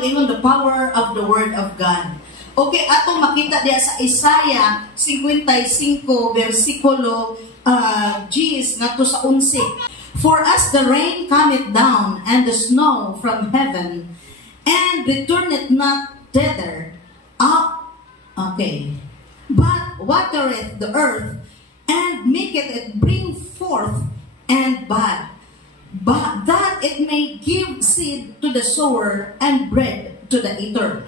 Ingon the power of the word of God. Okay, atong makita diya sa Isaiah 55 versikulo 10 ngadto sa 11. For as the rain cometh down and the snow from heaven and returneth not thither up, but watereth the earth and maketh it bring forth and bud, but that it may give seed to the sower and bread to the eater.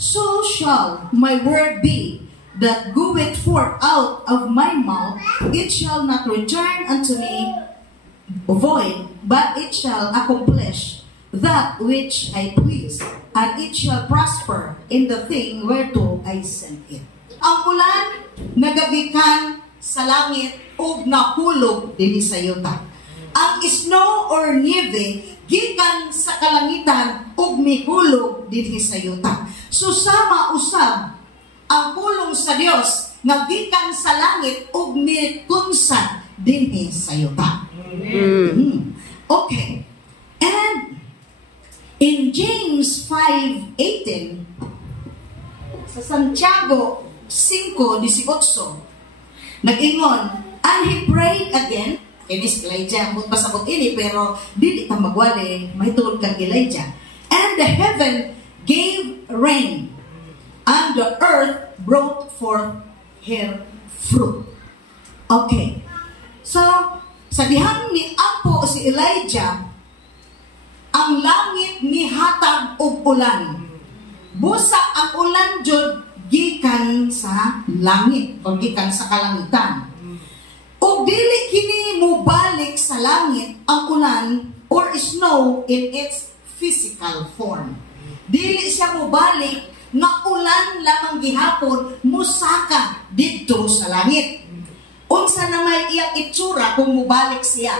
So shall my word be that goeth forth out of my mouth. It shall not return unto me void, but it shall accomplish that which I please, and it shall prosper in the thing whereto I sent it. Ang ulan nagagikan sa langit ug nahulog dinhi sa yuta. Ang snow or nieve gikan sa kalangitan ug mihulog dinhi sa yuta. Susama usab ang pulong sa Dios nga gikan sa langit ug mitunsad dinhi sa yuta. Okay. And in James 5:18 sa Santiago 5:18 nag-ingon, and he prayed again. This Elijah, mo pasabot ini, pero dili ta magwali, mahitungod kang Elijah. And the heaven gave rain, and the earth brought forth her fruit. Okay. So, sa dihang ni Apo si Elijah, ang langit ni hatag og ulan. Busa ang ulan jud gikan sa langit o gikan sa kalangitan. O dili kini mubalik sa langit ang ulan or snow in its physical form. Dili siya mubalik nga ulan lamang gihapon musaka didto sa langit. Unsa na may iyang itsura kung mubalik siya?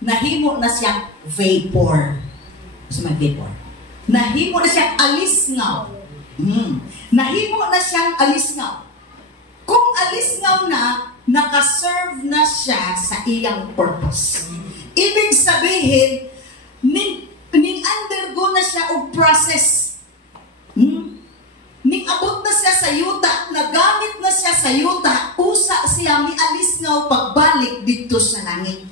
Nahimo na siya vapor. Sa may vapor. Nahimo na siyang alisngaw. Nahimo na siyang alisngaw. Kung alisngaw na, nakaserve na siya sa iyang purpose. Ibig sabihin, ning-undergo na siya og process. Ning-abot na siya sa yuta, nagamit na siya sa yuta, usa siya mialisngaw pagbalik dito sa langit.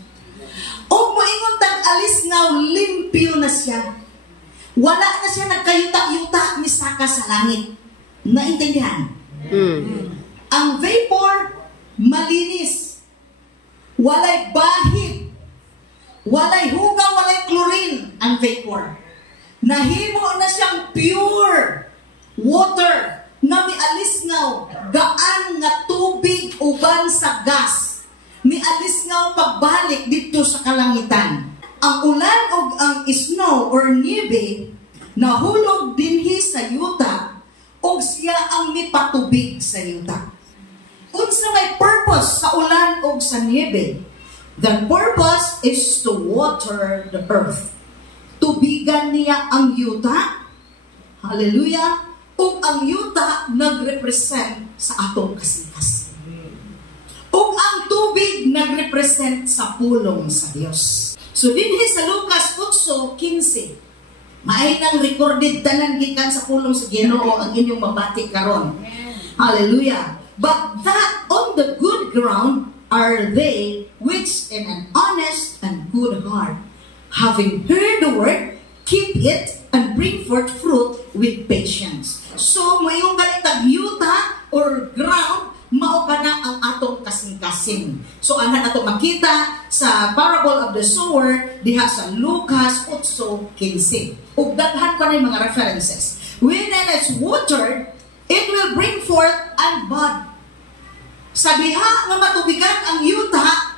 O moingon tag alisngaw, limpyo na siya. Wala na siya nagkayuta-yuta, misaka sa langit. Naintindihan? Ang vapor, malinis. Walay bahid. Walay hugaw, walay chlorine ang vapor. Nahimo na siyang pure water na mialisngaw, gaan nga tubig uban sa gas. Mialisngaw pagbalik dito sa kalangitan. Ang ulan o ang snow or niebe nahulog dinhi sa yuta o siya ang mipatubig sa yuta. Unsa may purpose sa ulan o sa niebe? The purpose is to water the earth. Tubigan niya ang yuta. Hallelujah. O ang yuta nagrepresent sa atong kasingkas. O ang tubig nagrepresent sa pulong sa Dios. So dinhi sa Lucas 8:15, maay nang recorded tanan gikan sa pulong sa Ginoo ang inyong mabati karon. Hallelujah. But that on the good ground are they which in an honest and good heart, having heard the word, keep it and bring forth fruit with patience. So mayong ganitag yuta or ground, mao kana ang atong kasing-kasing. So ana nato makita sa parable of the sower diha sa Lucas 8:15. Ug daghan pa nay mga references. When it is watered, it will bring forth and bud. Sa diha nga matubigan ang yuta,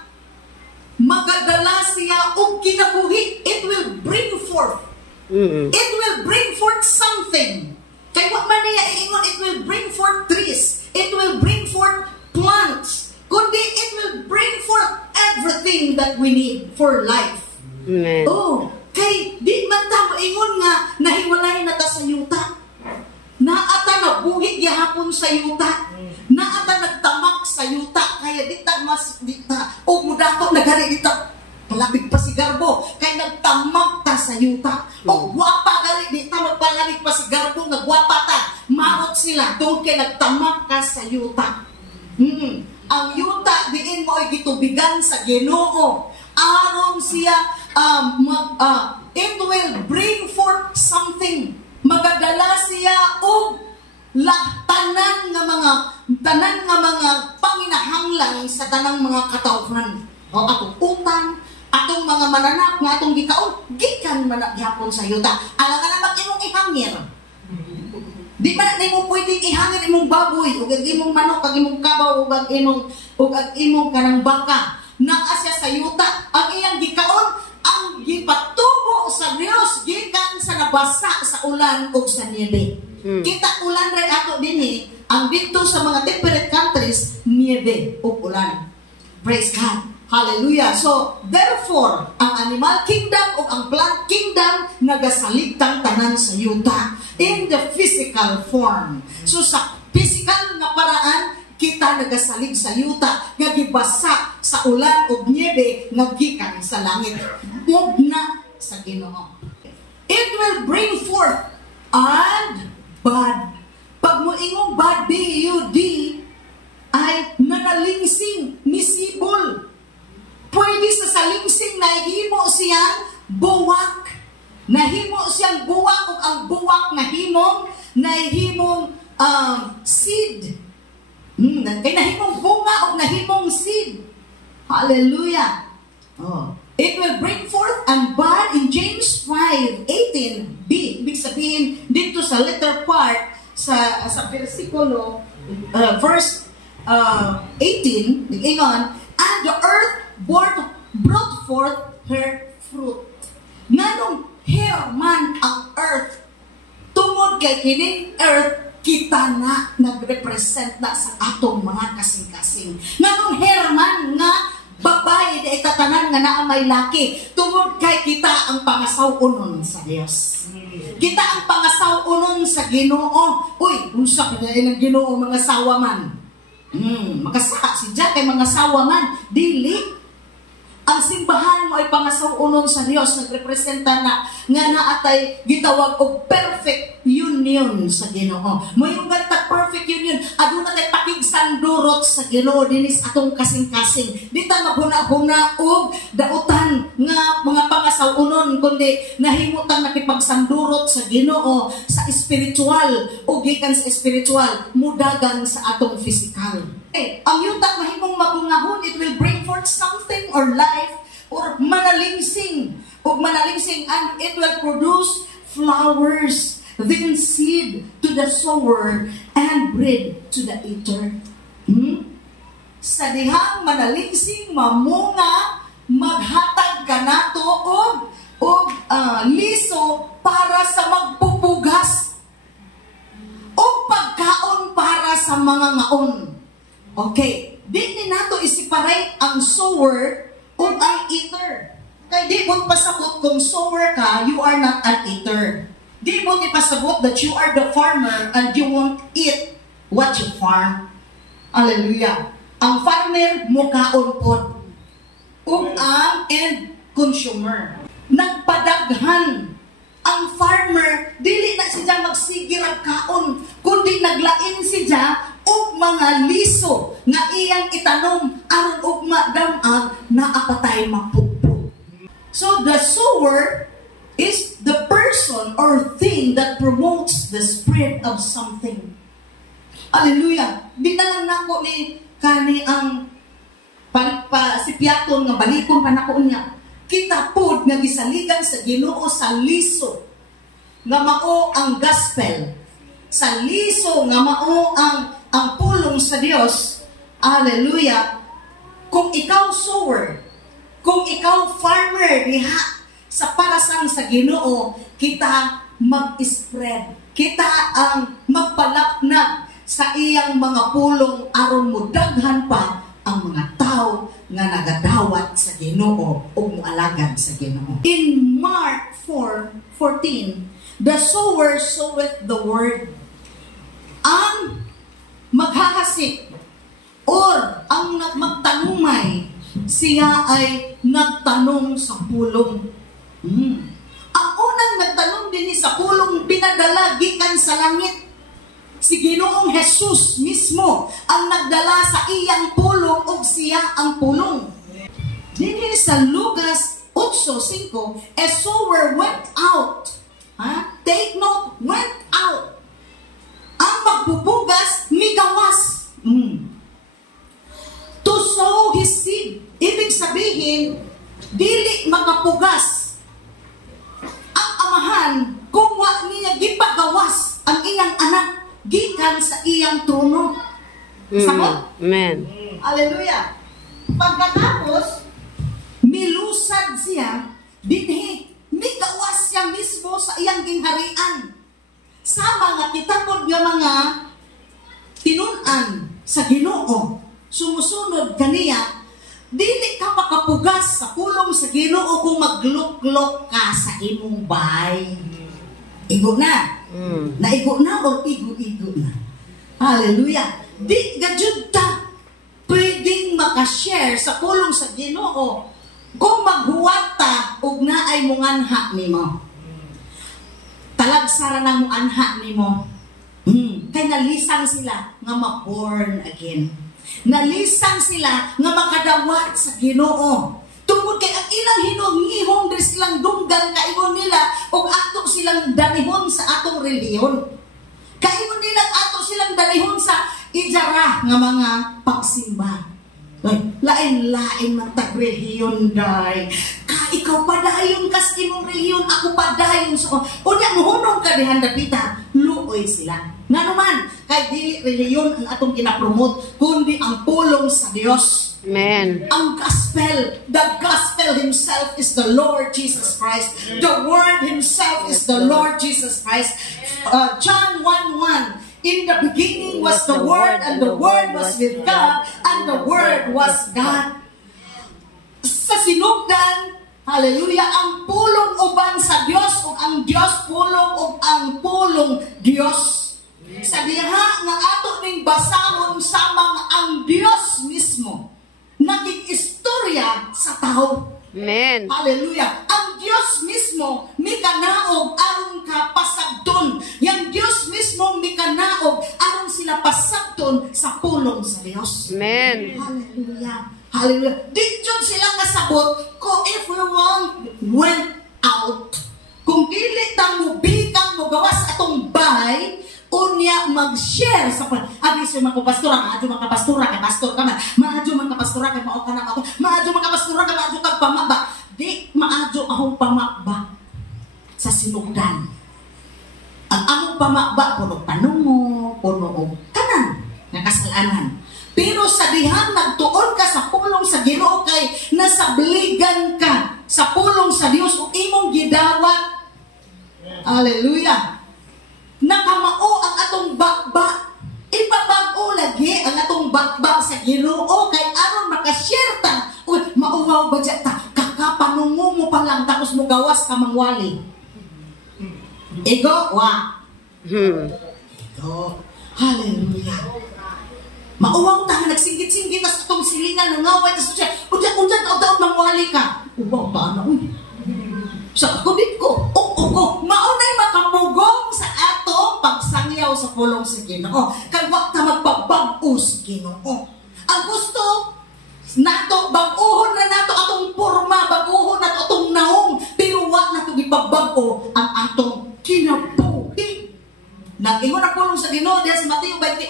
magadala siya og kinabuhi. It will bring forth. It will bring forth something. Kay wa man niya iingon, it will bring forth trees. It will bring forth plants. Kundi it will bring forth everything that we need for life. Oh, kay di man ta moingon nga nahiwalay na ta sa yuta. Naata na buhi gihapon sa yuta. Naata nagtamak sa yuta kaya di ta mas di ta o mudato nagari dita. Palabig pa si Garbo kay nagtamak ta sa yuta. O wa pa gali di ta magpalabig pa si garbo nagwapata, maot sila tungkol kay nagtamak ka sa yuta. Ang yuta diin mo ay gitubigan sa Ginoo. Aron siya it will bring forth something. Magadala siya og tanan nga mga panginahanglan sa tanang mga katawhan. O atong utang, atong mga mananak nga atong gikaon, gikan man gyapon sa yuta. Ala nga naman imong ihangir. Di ba na mo pwedeng ihangir imong baboy, ug imong manok, ug imong kabaw, ug imong kanang baka. Naa siya sa yuta, ang iyang gikaon, ang gipatubo sa Dios gikan sa nabasa sa ulan ug sa niebe. Kita ulan rin ato dinhi, ang dito sa mga temperate countries, niebe ug ulan. Praise God. Hallelujah. So, therefore, ang animal kingdom o ang plant kingdom nagasaligtang tanan sa yuta in the physical form. So, sa physical na paraan, kita nagasalig sa yuta, nga gibasa sa ulan o niebe, nga gikan sa langit. Ug na sa Ginoo. It will bring forth and bad. Pag mo ingong bad, B-U-D, ay nanalingsing, misibol. Pwede sa salingsing na himo siyang buwak. Nahimo siyang buwak o ang buwak na himong seed. Kaya nahimong bunga o nahimong seed. Hallelujah. Oh. It will bring forth and bud in James 5:18b. Ibig sabihin, dito sa letter part, sa versikulo, verse 18, ingon, and the earth brought forth her fruit. Nganong hair man ang earth, tungod kay kining earth, kita na nagrepresent na sa atong mga kasing-kasing. Nganong hair man nga babae di itatanan nga naa may laki, tungod kay kita ang pangasaw-unon sa Dios. Kita ang pangasaw-unon sa Ginoo. Uy, usak na ilang Ginoo mga sawa man. Makasaka si Jack kay mga sawa man. Dili. Ang simbahan mo ay pangasaw-unon sa Dios, nagrepresenta na nga naatay gitawag og perfect union sa Ginoo. Mayong ganita perfect union, aduna tay pakigsandurot sa Ginoo dinis atong kasing-kasing. Di ta maghuna-huna og dautan nga mga pangasaw-unon, kundi nahimutang nakipagsandurot sa Ginoo sa espiritual o gikan sa espiritual mudagan sa atong physical. Ang yuta mahimong mabungahon, it will bring forth something or life or manalingsing and it will produce flowers, then seed to the sower and bread to the eater. Sa dihang manalingsing, mamunga, maghatag ka nato og liso para sa magpupugas o pagkaon para sa mga ngaon. Okay, di ni nato i-separate ang sower o ang eater. Kaya di mo pasabot kung sower ka, you are not an eater. Di mo ipasabot that you are the farmer and you won't eat what you farm. Hallelujah. Ang farmer, mukaon pod. O ang end consumer. Nagpadaghan. Ang farmer, dili na siya magsigir ang kaon, kundi naglain siya og mga liso nga iyang itanom aron ugma damag na apatay mapupro. So the sower is the person or thing that promotes the spread of something. Hallelujah. Di na lang nako ni kani ang sipyaton nga balikon pa nako niya. Kita pod nga gisaligan sa Ginoo sa liso nga mao ang gospel. Sa liso nga mao ang pulong sa Dios. Hallelujah. Kung ikaw sower, kung ikaw farmer diha sa parasang sa Ginoo, kita mag-spread. Kita ang magpalapnag sa iyang mga pulong aron mo daghan pa ang mga tao nga nagadawat sa Ginoo o mualagad sa Ginoo. In Mark 4:14, the sower soweth the word. Ang maghahasik or ang magtanumay, siya ay nagtanong sa pulong. Ang unang nagtanong din sa pulong pinadala gikan sa langit. Si Ginoong Jesus mismo ang nagdala sa iyang pulong o siya ang pulong. Dinhi sa Lucas 8:5, a sower went out. Take note, went out. Ang magbubugas, migawas. To sow his seed. Ibig sabihin, dili makapugas. Ang amahan, kung wa niya gipagawas ang iyang anak, gikan sa iyang trono. Sagot? Amen. Hallelujah. Pagkatapos, milusad siya, dinhi, migawas siya mismo sa iyang gingharian. Sama nga kitapod nga mga tinun-an sa Ginoo, sumusunod kaniya, dili ka makapugas sa pulong sa Ginoo kung magluklok ka sa imong bay. Igo na. Naigo na o igo-igo na. Hallelujah. Di gajud ta pwedeng makashare sa pulong sa Ginoo kung maghuwat ta ug naay mong anha nimo. Talagsara na mong anha nimo. Kay nalisang sila nga ma-born again. Nalisang sila nga makadawat sa Ginoo. Tungkol kay ang ilang hinungihong din silang dunggan kaingon nila o ato silang danihon sa atong reliyon. Kaingon nila ato silang danihon sa ijara nga mga pagsimba. Lain-lain man tag reliyon day. Ikaw padayon kas imong reliyon, ako padayon sa unya mohunong ka dihan dapita, luoy sila. Nga naman, kay dili reliyon ang atong ginapromote, kundi ang pulong sa Dios. Amen. Ang gospel, the gospel himself is the Lord Jesus Christ. The word himself is the Lord Jesus Christ. John 1:1. In the beginning was the word, and the word was with God, and the word was God. Sa sinugdan, hallelujah, ang pulong uban sa Dios ug ang Dios pulong ug ang pulong Dios. Sa diha nga ato ning basahon samang ang Dios mismo naging istorya sa tao. Amen. Hallelujah. Ang Diyos mismo mikanaog aron ka pasagton. Yang Diyos mismo mikanaog aron sila pasagton sa pulong sa Dios. Amen. Hallelujah. Hallelujah. Dito sila kasabot ko if we went out. Kung dili ta mo bikang mo gawas atong bay, unya mag-share sa abis yung mga pastora, maadyo mga pastora, kay pastor ka man, maadyo mga pastora, kay mao ka na ako, maadyo mga pastora, kay maadyo kag pamakba. Di maadyo akong pamakba sa sinugdan. Ang among pamakba, puno panungo, puno og kanan, nga kasalanan. Pero sa dihang nagtuon ka sa pulong sa Ginoo kay nasabligan ka sa pulong sa Dios ug imong gidawat. Hallelujah. Nakamao ang atong bakba. Ipabago lagi ang atong bakba sa Ginoo kay aron makashare ta. Uy, mauwaw ba dyan ta? Kakapanungo mo pa lang tapos mo gawas ka mangwali. Ego, wa. Ego. Hallelujah. Mauwaw ta nga nagsingit-singit tas atong silingan nangaway tas siya. Unjan taon mangwali ka. Uwaw ba na uy. Sa kubit ko, maunay makamugong sa ato pagsangyaw sa pulong sa Ginoo. Kay wa ta magpabag-o sa Ginoo. Ang gusto nato bag-ohon na nato atong porma, bag-ohon nato atong naong, pero wa nato gipabag-o ang atong kinabuhi. Nag-ingon ang pulong sa Ginoo diha sa Mateo 28.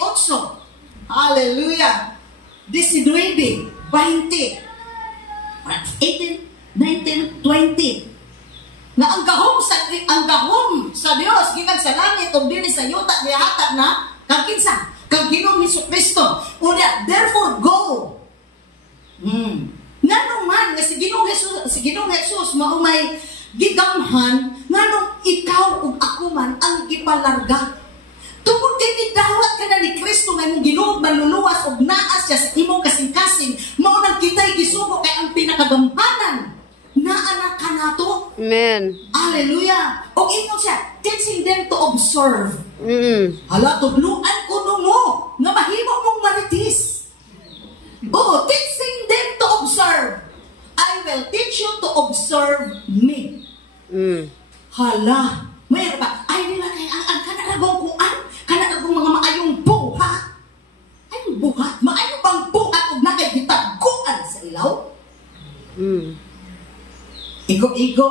Hallelujah. 19, 20, 18, 19, 20. Na ang gahom sa Dios gikan sa langit ug dinhi sa yuta gihatag na kag kinsa kag Ginoong Hesukristo. Unya therefore go. Nganong man nga si Ginoong Jesus mao may gigamhan nganong ikaw ug ako man ang gipalarga. Tungod kay gidawat ka na ni Kristo nga imong Ginoo manluluwas ug naa siya sa imong kasing-kasing mao nang kitay gisugo kay ang pinakagamhanan na anak ka nato. Amen. Hallelujah. O ingon siya, teaching them to observe. Hala, tugluan ko mo na mahimo mong maritis. Oh, teaching them to observe. I will teach you to observe me. hala, mayroon ba? Ay, nila kaya ang kanaragong kuan, kanaragong mga maayong buhat. Ay, buhat? Maayo bang buhat o nakagitaguan sa ilaw? Igo-igo.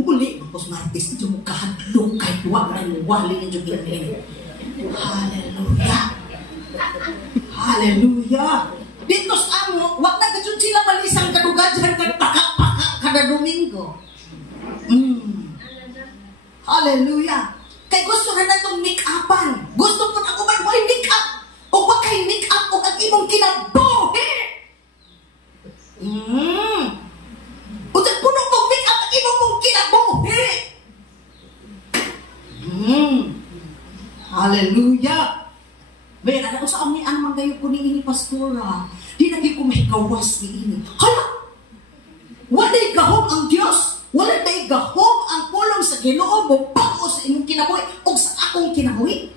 Muli, tapos martis, ito mo kahadlong kahit wag na wali ng Diyos ini. Hallelujah. Hallelujah. Dito sa amo, wag na gajud sila malisang kadugadyan paka kada Domingo. Hallelujah. Kay gusto na natong make-upan. Gusto po ako ba may make-up? O ba kay make-up o ang imong kinabuhi? O sa puno mong make-up ang imong mong kinabuhi? Hallelujah. Bayan, alam ko sa amin, ang manggayo ko ni ini, Pastora. Di naging ko may gawas ni ini. Hala! Wala'y gahom ang Diyos. Wala'y gahom ang pulong sa Ginoo mo bago sa imong kinabuhi o sa akong kinabuhi.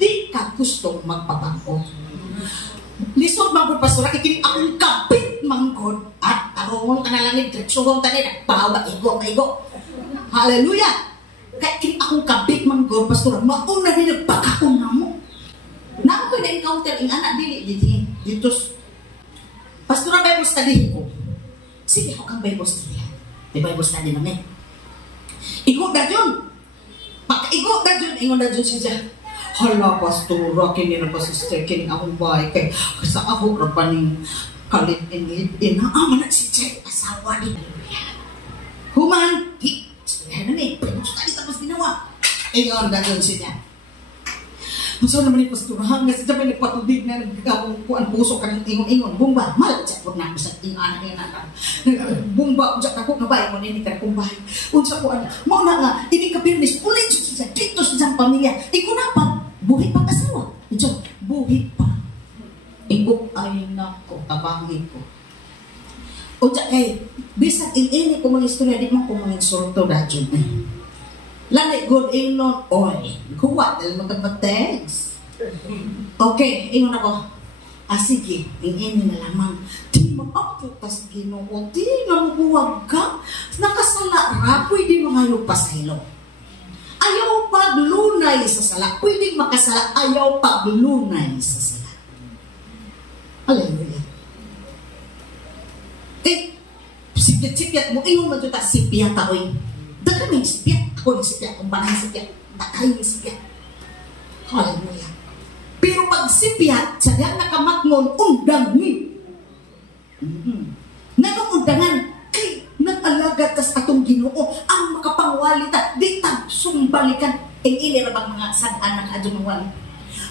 Di ka gustong magpabago. Lisod manggod, Pastora, ikinig akong kapit manggod. At tarungon ka na lang ni Tritsuhong tani, nagpahawa, igo. Hallelujah! Kaya kini akong kabit manggod, Pastora, mauna din nagpakaon na mo. Na ako na-encounter ang anak dili dito. Pastora, Bible study ko. Sige ako kang Bible study. May Bible study namin. Igo na dyan. Pagka-igo na dyan, ingon na dyan siya. Hala, Pastora, kini na pa sister, kini akong bahay. Kaya sa ako, rapaning kalit-init. Inaaman na si Jay, asawa ni Hallelujah. Human, sabihan na ni, Bible study tapos ginawa. Ingon na dyan siya. So naman yung Pastora, hanggang sa may nagpatubig na nagkakawang kuan puso ka ng ingon-ingon, bumba, malat siya po na sa tingana niya na bumba, unsa ako nga ba, ingon ini ka kumbay, unsa kuan, mo na nga, ini ka pirmis, ulit siya dito sa isang pamilya, ikaw na pa, buhi pa kasawa, ito, buhi pa, ikaw ay nako, tabangi ko. Unsa kay, bisag ini ko mga istorya, di man ko mga insulto na dyan Lani good inon, oy, kuwat, alam magkabatags. Okay, ingon ako. Sige, ingini na lamang. Di mag-apo tas Ginoo, di nga mabuwag ka. Nakasala ra, pwede mangayo pa sa hilo. Ayaw paglunay sa sala. Pwede makasala, ayaw paglunay sa sala. Hallelujah. Sipyat-sipyat mo, ingon mo dito, sipyat ako'y. Dagan yung sipyat. Ako yung sipyat. Kung ba na yung sipyat. Dagan yung sipyat. Hallelujah. Pero pag sipyat, sadya nakamatngon, undangin. Nag-undangan, kay nag-alagad tas atong Ginoo, ang makapangwalita, di tag sumbalikan, ini na bang mga sadaan ng adyong mawali.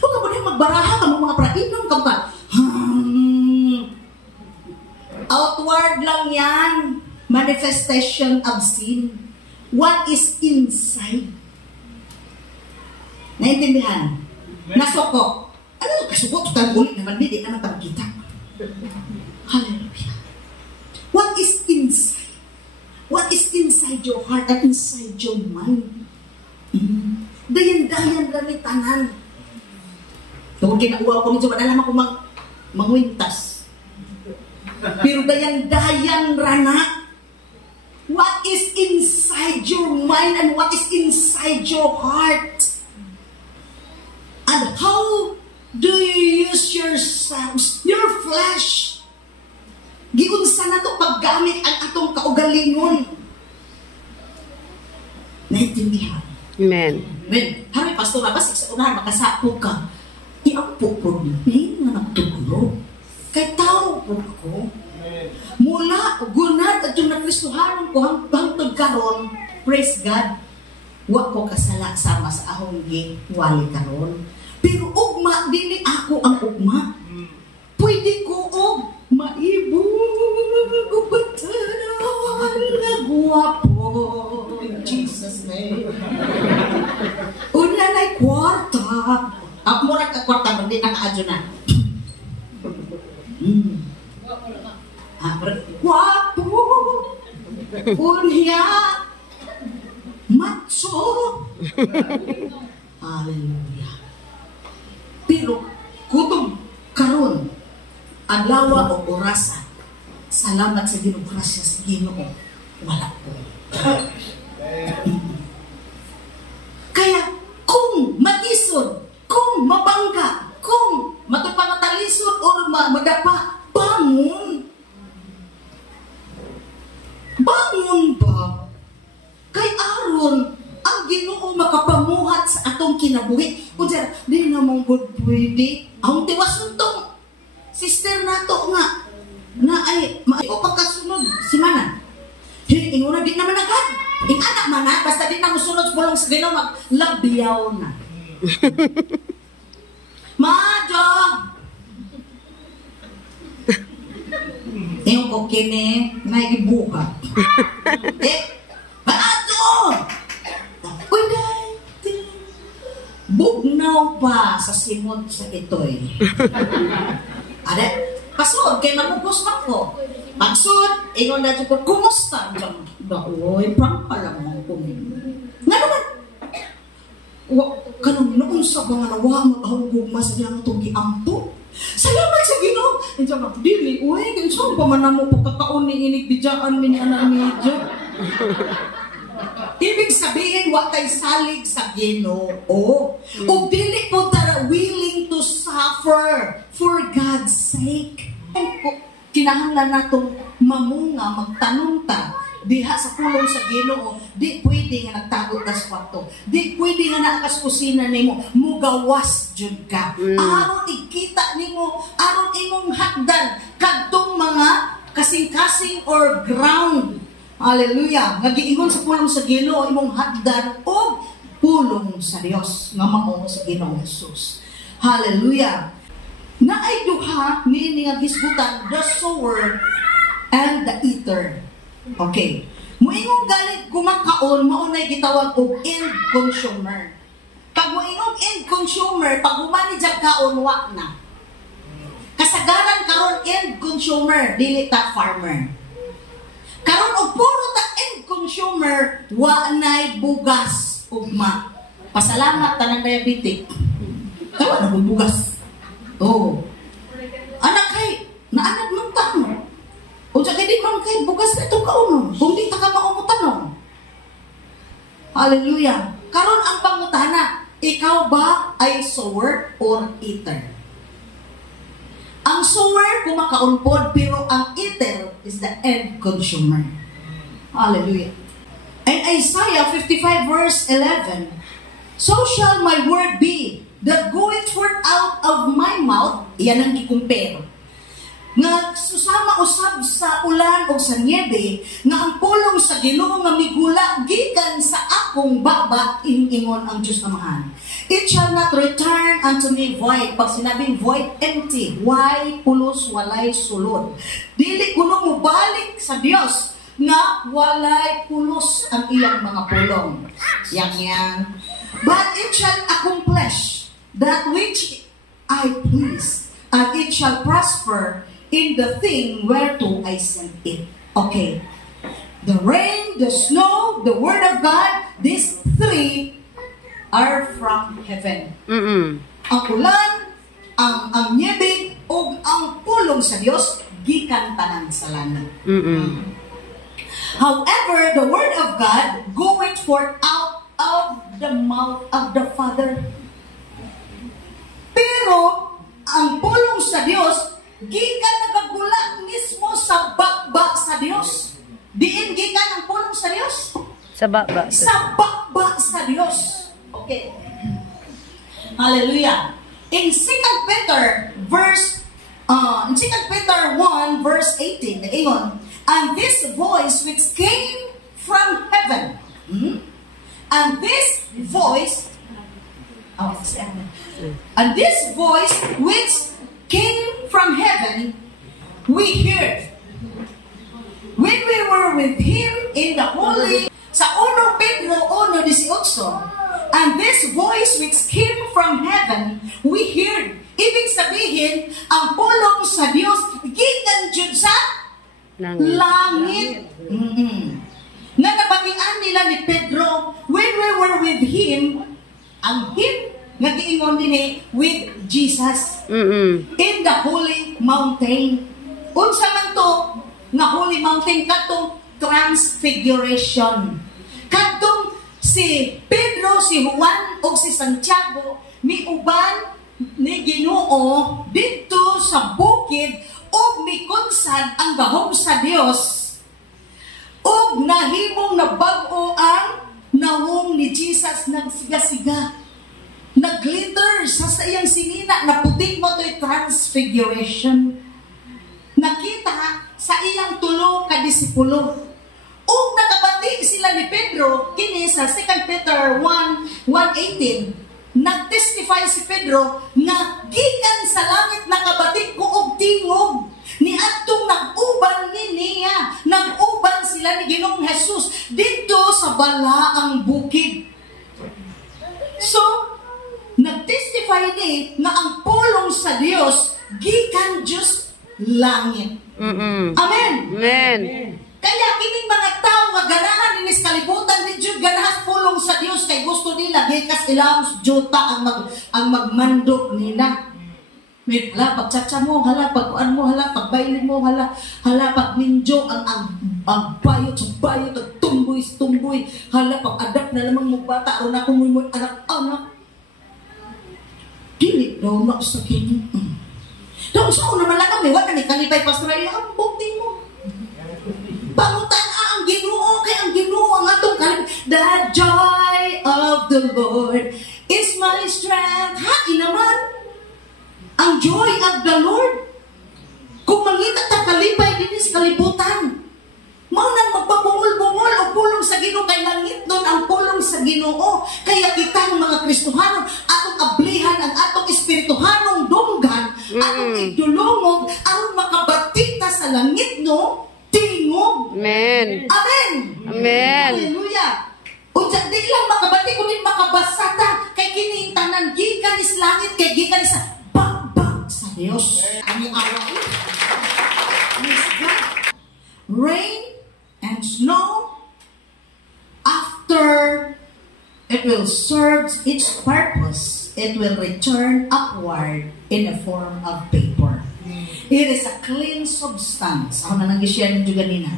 Huwag ka mo na magbaraha ka mga prainom ka ba? Outward lang yan. Manifestation of sin. What is inside? Naintindihan? Nasoko. Ano kasukot? Ulit naman, hindi naman kita. Hallelujah. What is inside? What is inside your heart and inside your mind? Dayan-dayan lang ni tanan. Kung kinauwa ko nito, wala naman ko mangwintas. Pero dayan-dayan rana. What is inside your mind and what is inside your heart? And how do you use yourselves, your flesh? Giunsa na ito paggamit ang atong kaugalingon. Naintindihan? Amen. Amen. Hari, Pastora, basig sa unahan, makasapog ka. Iampo po ni nga nagtugulo. Kay tao po ako. Mula, gunad at yung nakristuhanon ko hangtod karon, praise God, wa ko kasala sama sa ahong wali karon. Pero ugma, dili ako ang ugma. Pwede ko maibog o bataran na guwapo. Jesus name. Una na'y kwarta. Mura ka kwarta, hindi nakaadyo na. Guwapo, unya, macho. Hallelujah. Pero, kutong karon, adlaw o orasa, salamat sa Ginoo, grasya sa Ginoo, wala po. Kaya, kung matisod, kung mabangga, kung matalisod o madapa, bangon. Bangon ba? Kay aron, ang Ginoo makapamuhat sa atong kinabuhi. Kung siya, di namang good pwede. Ang tiwas untong sister nato nga, na ay, o pagkasunod, si Mana. Inguna, di naman agad. Anak man basta di na musunod bulong sa Ginoo, maglabyaw na. Madyo! Yung ko kini, naibuka. Madyo! Uy, bugnaw pa sa simod sa itoy. Ade, pasod, kay mamugos man ko. Pagsud, ingon na ko, kumusta? Uy, prank pala mo ko. Nga naman, kanong noon sa mga nawa, mag-ahugog mas lang itong giampo. Salamat sa Ginoo. Diyan ako, dili, uy, ganyan pa man mo pagkakaon ni inigbidjaan min ana medyo. Ibig sabihin, wa kay salig sa Ginoo. O dili po tara willing to suffer for God's sake. Kinahanglan natong mamunga, magtanong ta, diha sa pulong sa Ginoo, di pwede nga nagtagot ka sa kwarto. Di pwede nga naakas kusina nimo, mugawas jud ka. Aron ikita nimo, aron imong hakdan kadtong mga kasing-kasing or ground. Hallelujah. Nga giingon sa pulong sa Ginoo imong hakdan o pulong sa Dios nga mao sa Ginoo Hesus. Hallelujah. Na ay duha ni nga gisgutan, the sower and the eater. Okay. Muingong galit kumakaon, maunay gitawag og end consumer. Pag muingong end consumer, pag humani dyan kaon, wa na. Kasagaran karon end consumer, dili ta farmer. Karon og puro ta end consumer, wa nay bugas ugma. Pasalamat tanang diabetic. Kawa na bugas. Anak kay, naanak mong tanong. O siya kay di man kay bugas na itong kaunon. Kung di ta ka maumutanong. Hallelujah. Karon ang pangutana, ikaw ba ay sower or eater? Ang sower kumakaunpod, pero ang eater is the end consumer. Hallelujah. And Isaiah 55 verse 11, so shall my word be that goeth forth out of my mouth, yan ang gikumpero. Nga susama usab sa ulan o sa niebe, nga ang pulong sa Ginoo nga migula gikan sa akong baba, ingon ang Diyos Amahan. It shall not return unto me void. Pag sinabing void, empty. Why? Pulos, walay, sulod. Dili kuno mo balik sa Dios nga walay pulos ang iyang mga pulong. Yang. But it shall accomplish that which I please, and it shall prosper in the thing whereto I sent it. Okay. The rain, the snow, the word of God, these three are from heaven. Ang ulan, ang niebe, o ang pulong sa Dios, gikan tanan sa langit. However, the word of God goeth forth out of the mouth of the Father. Pero, ang pulong sa Dios, gikan nagagula mismo sa bakba sa Dios. Diin gikan ang pulong sa Dios? Sa bakba. Sa bakba sa Dios. Okay. Hallelujah. In 2 Peter 1 verse 18, ingon, and this voice which came from heaven, and this voice which came from heaven, we heard when we were with him in the holy, sa 1 Pedro 1:18, and this voice which came from heaven, we heard. Ibig sabihin, ang pulong sa Dios gikan jud sa langit. Nga nabatian nila ni Pedro when we were with him, ang him nga giingon dinhi with Jesus in the holy mountain. Unsa man to nga holy mountain, katong transfiguration. Kadtong si Pedro, si Juan, o si Santiago, miuban ni Ginoo dito sa bukid o mikunsad ang gahom sa Dios. O nahimong nabag-o ang nawong ni Jesus nagsiga-siga. Nag-glitter sa iyang sinina na puting mo to'y transfiguration. Nakita sa iyang tulo ka disipulo. O nakabati sila ni Pedro, kini sa 2 Peter 1:18, nag-testify si Pedro nga gikan sa langit nakabati ko og tingog ni adtong nag-uban ni niya, nag-uban sila ni Ginoong Jesus dito sa balaang bukid. So, nag-testify ni nga ang pulong sa Dios gikan Diyos langit. Amen. Amen. Kaya kining mga tao nga ganahan inis kalibutan ni Jud ganahan pulong sa Dios kay gusto nila gikas ilang juta ang magmandok nila. May hala pagtsatsa mo, hala pagkuan mo, hala pagbailin mo, hala pagminjo ang bayot sa bayot at tumboy, hala pag-adapt na lamang mo bata ron ako mo anak-anak. Dili daw maksakin. Daw sa una man lang kami, wala ni kalipay pastoral ang bukti mo. Pangutan ang Ginoo kay ang Ginoo ang atong kalipay. The joy of the Lord is my strength. Hain naman. Ang joy of the Lord. Kung mangita ta kalipay dinis kalibutan, mao nang magpabungol-bungol o pulong sa Ginoo kay langit nun ang pulong sa Ginoo. Kaya kita ng mga Kristohanon atong ablihan ang atong espirituhanong dunggan, atong idulungog aron makabatita sa langit no tingog. Amen. Amen. Amen. Hallelujah. Unsa di lang makabati kunin makabasa ta kay kini tanan gikan is langit kay gikan sa sa Dios. Ang awa is God. Rain and snow, after it will serve its purpose, it will return upward in the form of vapor. It is a clean substance. Ako na nag-share nyo ganina.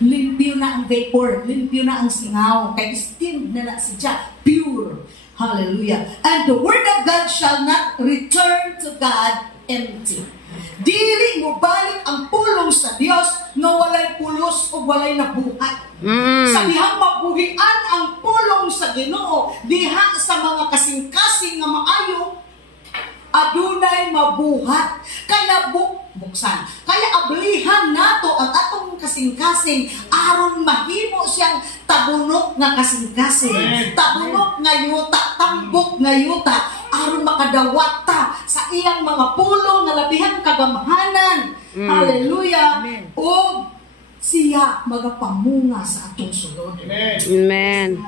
Limpyo na ang vapor, limpyo na ang singaw, kay steamed na siya, pure. Hallelujah. And the word of God shall not return to God empty. Dili mo balik ang pulong sa Dios nga walay pulos o walay nabuhat. Sa dihang mabuhian ang pulong sa Ginoo, diha sa mga kasing-kasing nga maayo, adunay mabuhat. Kaya buksan. Kaya ablihan nato ang atong kasing-kasing aron mahimo siyang tabunok nga kasing-kasing. Tabunok nga yuta, tambok nga yuta, aron makadawat ta sa iyang mga pulo nga labihang kagamhanan. Hallelujah. O siya magapamunga sa atong sulod. Amen.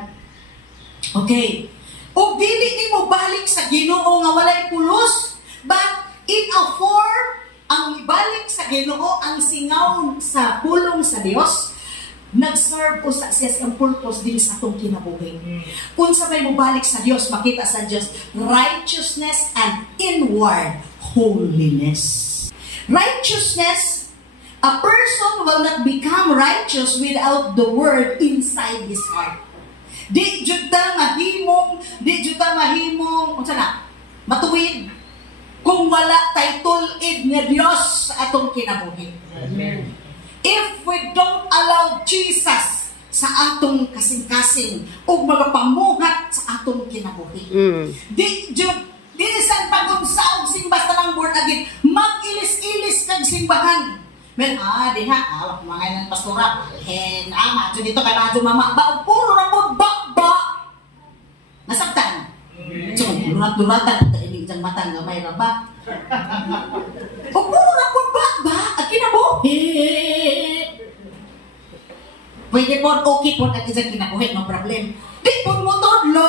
Okay. O dili ni mo balik sa Ginoo nga walay pulos, but in a form ang ibalik sa Ginoo ang singaw sa pulong sa Dios. Nag-serve po sa siya ang purpose din sa atong kinabuhi. Kung sa may mubalik sa Dios, makita sa Dios righteousness and inward holiness. Righteousness, a person will not become righteous without the word inside his heart. Di juta mahimong, unsa na? Matuwid kung wala tay tulid nga Dios sa atong kinabuhi. Amen. If we don't allow Jesus sa atong kasing-kasing o magapamuhat sa atong kinabuhi. Di san pag-unsa og simba sa lang born again, mag-ilis-ilis kag simbahan. Men, diha, mga ng pastora, madyo dito kay madyo mama, puro na po, nasabtan. So, durat-duratan, kailig dyan matang gamay na ba? O puro na po, at kinabuhi. Pwede po, okay po, at isang kinabuhi, no problem. Di po mo todlo,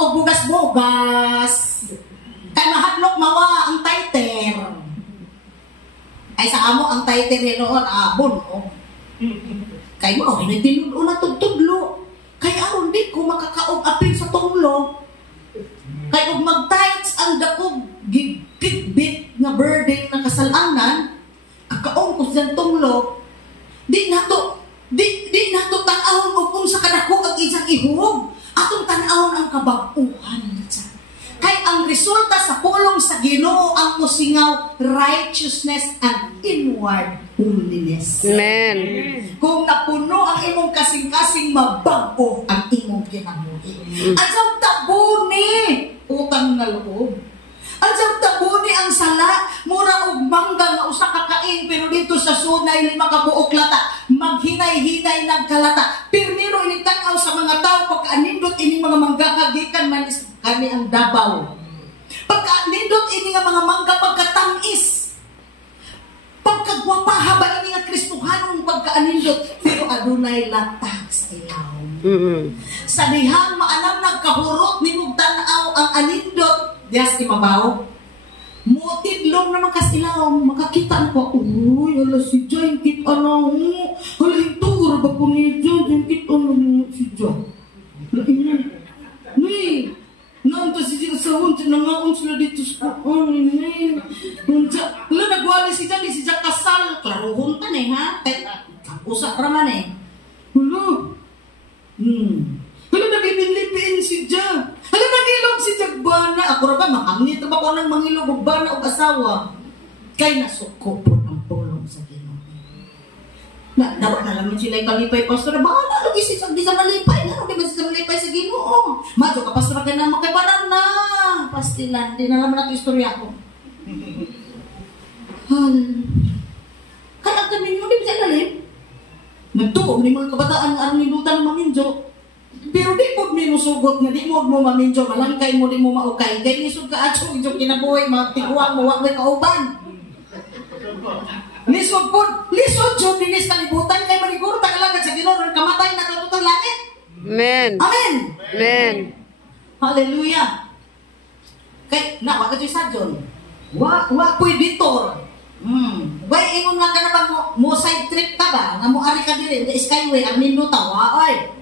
o bugas-bugas. Kanahadlok mawa ang tighter. Ay sa amo ang tighter noon, abon, Kay mo, tinudlo na tudlo. Kay aron di ko makakaog apil sa tunglo. Kay og mag-tights ang dakog gigit nga burden na kasalanan, kakaong ko sa tunglo, di na to Di nato tan-awon og unsa kadako ang isang ihub. Atong tan-awon ang kabag-uhan. Kay ang resulta sa pulong sa Ginoo ang musingaw righteousness and inward holiness. Amen. Kung napuno ang imong kasing-kasing, mabago ang imong kinabuhi. Ang tabuni, utang na loob. Ang tabuni ang sala, mura og mangga nga usa ka kain, pero dito sa sunay 5 ka buok lata, maghinay-hinay nagkalata. Pirmiro initanaw sa mga tao pagka-anindot ini mga mangga kagikan man kani ang Davao. Pagka-anindot ini nga mga mangga pagkatamis. Pagkagwapa haba ini nga Kristohanong pagka-anindot, pero adunay latag sa ilaw. Sa dihang maalam nagkahurot ni tanaw ang anindot dias imabaw. Mutidlong naman kasilaw, makakita ko, uy, ala si Jay, kita na, ala hintur, ba ko ni Jay, kita na si Jay. Ala ina, ni, nanta si Jay sa hunti, nangaon sila dito sa kaon, ni, ala nagwali si Jay, si Jay kasal, klaro huntan ha, usak raman ala, ala nabibinlipin si Jay. Hala, nangilog si Jagbana. Ako rin ba, makangit ba ko ng mangilog o bana o asawa? Kaya nasuko po ng pulong sa Ginoo. Dawa na lang sila yung kalipay, Pastor. Bahala, lagi si sa malipay. Ano di ba si sa malipay sa Ginoo? Madyo ka, Pastor, ka na magkaibanan na. Pastilan, di na naman natin istorya ko. Kaya kami mo, di ba siya lalim? Nagtuom ni mga kabataan nga ang nilutan ng maminjo. Pero di mo minusugot nga, di mo maminjo, malangkay mo, di mo maukay. Kaya nisog ka atso, yung kinabuhay, mga tiguang mo, wag may kauban. Nisog po, lisod yun, dinis kalibutan, kay maniguro, tagalagad sa Ginoo, kamatay na katutang langit. Amen. Amen. Amen. Hallelujah. Kay, na, wag ka dyan sa John. Wag po'y ditor. Way, ingon nga ka na ba mo side trip ka ba? Nga mo ari ka din, the skyway, ang nino tawa, oy.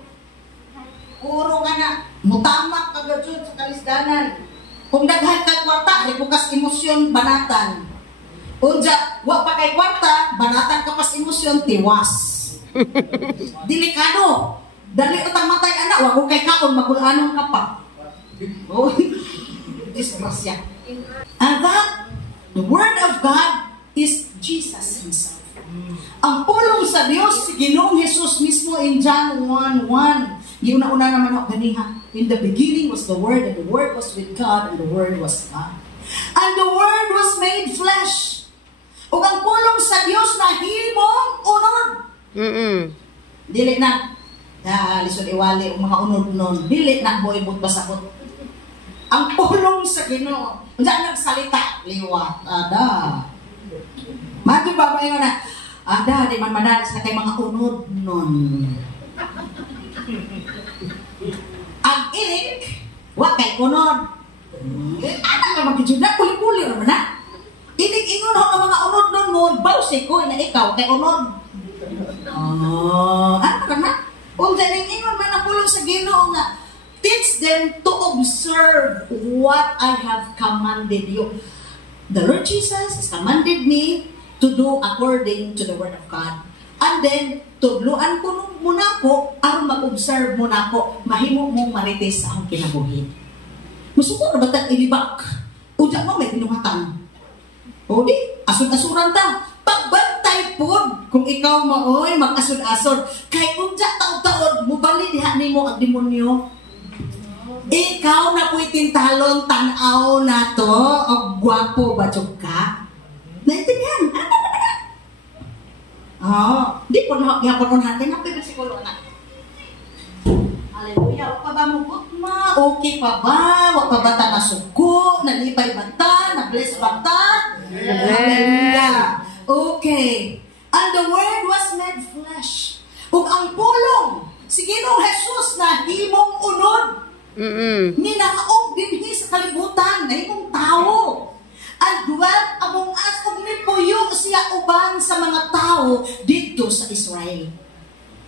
Puro nga na, mutamak kagad sa kalisdanan. Kung daghan kay kwarta, di bukas emosyon, banatan. Unja, wa pa kay kwarta, banatan ka pas emosyon, tiwas. Delikado. Dali utang matay anak, wag ko kay kaon, magulanon ka pa. Oh, disgrasya. And that, the Word of God is Jesus Himself. Ang pulong sa Diyos, si Ginoong Jesus mismo in John 1:1. Yung nauna naman ako ganiha. In the beginning was the Word, and the Word was with God, and the Word was God. And the Word was made flesh. O ang pulong sa Diyos na himong unod. Dili na. Lisod iwali o mga unod nun. Dili na boybot basakot. Ang pulong sa Ginoo. Diyan nagsalita. Liwat. Ada. Mati ba ba yun na? Ada, di man madalas na kay mga unod nun. Ang ilik, wa kay unod. Ano nga magkijud na, kuli-kuli naman na. Ilig ingon ho ang mga unod nun mo, bawsi ko na ikaw kay unod. Ano ka na? Kung dyan ingon man ang pulong sa Ginoo nga, teach them to observe what I have commanded you. The Lord Jesus has commanded me to do according to the Word of God. And then, tudluan ko muna ko, aron mag-observe muna ko, mahimo mong marites sa akong kinabuhi. Musuko na ba't ilibak? O dyan mo may pinumatan. O di, asod-asuran ta. Pagbantay po, kung ikaw maoy, mag-asod-asod. Kay kung dyan taod-taod, mubali diha ni mo ang demonyo. Ikaw na po'y tintalon, tanaw na to, o gwapo ba ka? Naintindihan? Di po na yapon natin ang bersikulo na. Hallelujah. Wag pa ba mo gutma? Okay pa ba? Wag pa ba ta nasuko? Nalipay ba ta? Na-bless ba ta? Hallelujah. Okay. And the Word was made flesh. Ug ang pulong, si Ginoong Jesus na himong unod. Ninaog dinhi sa kalibutan na himong tao. And dwelt among us, kung nipuyo siya uban sa mga tao dito sa Israel.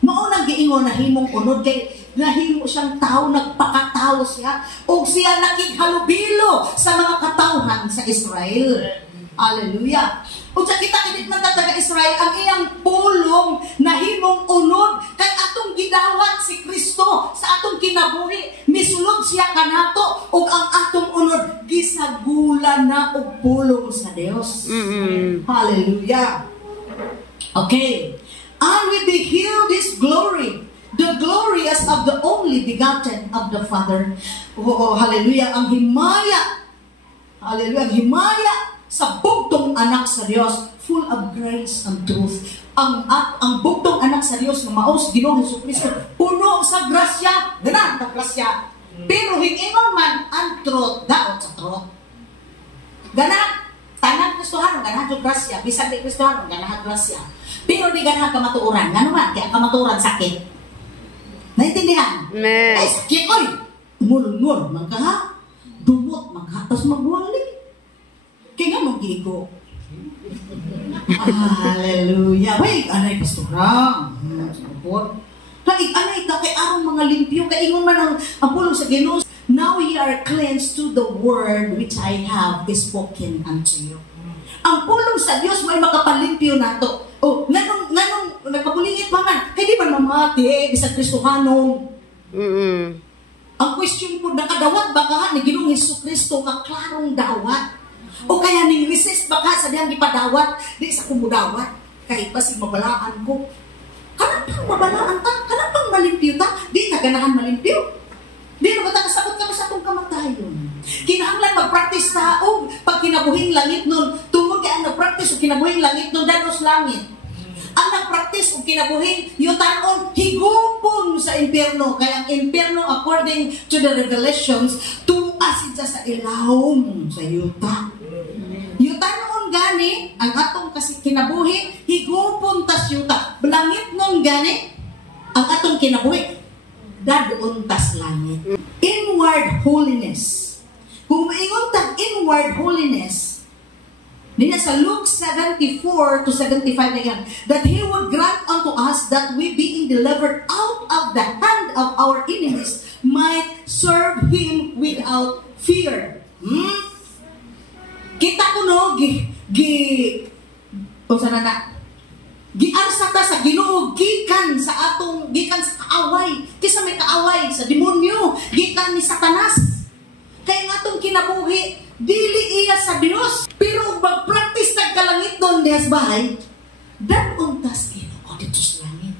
Maunang giingon na himong unod kay nahimo siyang tao, nagpakatao siya, o siya nakighalubilo sa mga katawhan sa Israel. Hallelujah. O sa kita kinit man taga Israel ang iyang pulong nahimong unod kay atong gidawat si Kristo sa atong kinabuhi. Misulod siya kanato ug ang atong unod gisagula na og pulong sa Dios. Hallelujah. Okay. And we beheld His glory, the glorious of the only begotten of the Father. Oh, hallelujah. Ang himaya. Hallelujah. Ang himaya sa bugtong anak sa Dios, full of grace and truth. Ang bugtong anak sa Dios na maos Ginoong Jesucristo, puno sa grasya, ganan ka grasya. Pero hingingon man ang truth, daot sa truth. Ganan, tanan Kristohanon, ganan sa grasya, bisag di Kristohanon, ganan sa grasya. Pero di ganan ka matuuran, nga naman, kaya ka matuuran sakit. Naintindihan? Amen. Ay, sakit, oy! Umulungon, magkaha, dumot, maghatas, magwali. Kaya nga gigo. Hallelujah. Wait, anay pastorang. Kaya anay ka kay arong mga limpyo. Kaya ingon man ang pulong sa Ginoo. Now ye are cleansed to the word which I have spoken unto you. Ang pulong sa Dios may makapalimpyo nato. Oh, nanong nagpapulingit pa man. Kaya di man mamati, bisag Kristohanon. Ang question ko, nakadawat ba ka ni Ginoong Jesucristo nga klarong dawat? O kaya ning resist baka sa diyang ipadawat, di sa kumudawat, kahit pa si mabalaan ko. Kanang pang mabalaan ta, kanang pang malimpyo ta, di na ganahan malimpyo. Di na ba ta kasabot ka sa itong kamatayon? Kinahanglan mag-practice ta, o pag kinabuhing langit nun, tungod kaya ang nag-practice o kinabuhing langit nun, danos langit. Ang nag-practice o kinabuhing yutanon, higupon sa impyerno. Kaya ang impyerno, according to the revelations, tuasin siya sa ilawom sa yuta. Yutanon gani, ang atong kasi kinabuhi, higupon tas yuta. Langit nun gani, ang atong kinabuhi, dadon tas langit. Inward holiness. Kung maingon tag inward holiness, Dina sa Luke 74 to 75 na yan, that He would grant unto us that we being delivered out of the hand of our enemies might serve Him without fear. Kita ko no, giarsa ta sa Ginoo, gikan sa kaaway, kisa may kaaway sa demonyo, gikan ni Satanas. Kaya nga itong kinabuhi, dili iya sa Dios. Pero mag-practice nagkalangit doon, dihas bahay, danon tas Ginoo dito sa langit.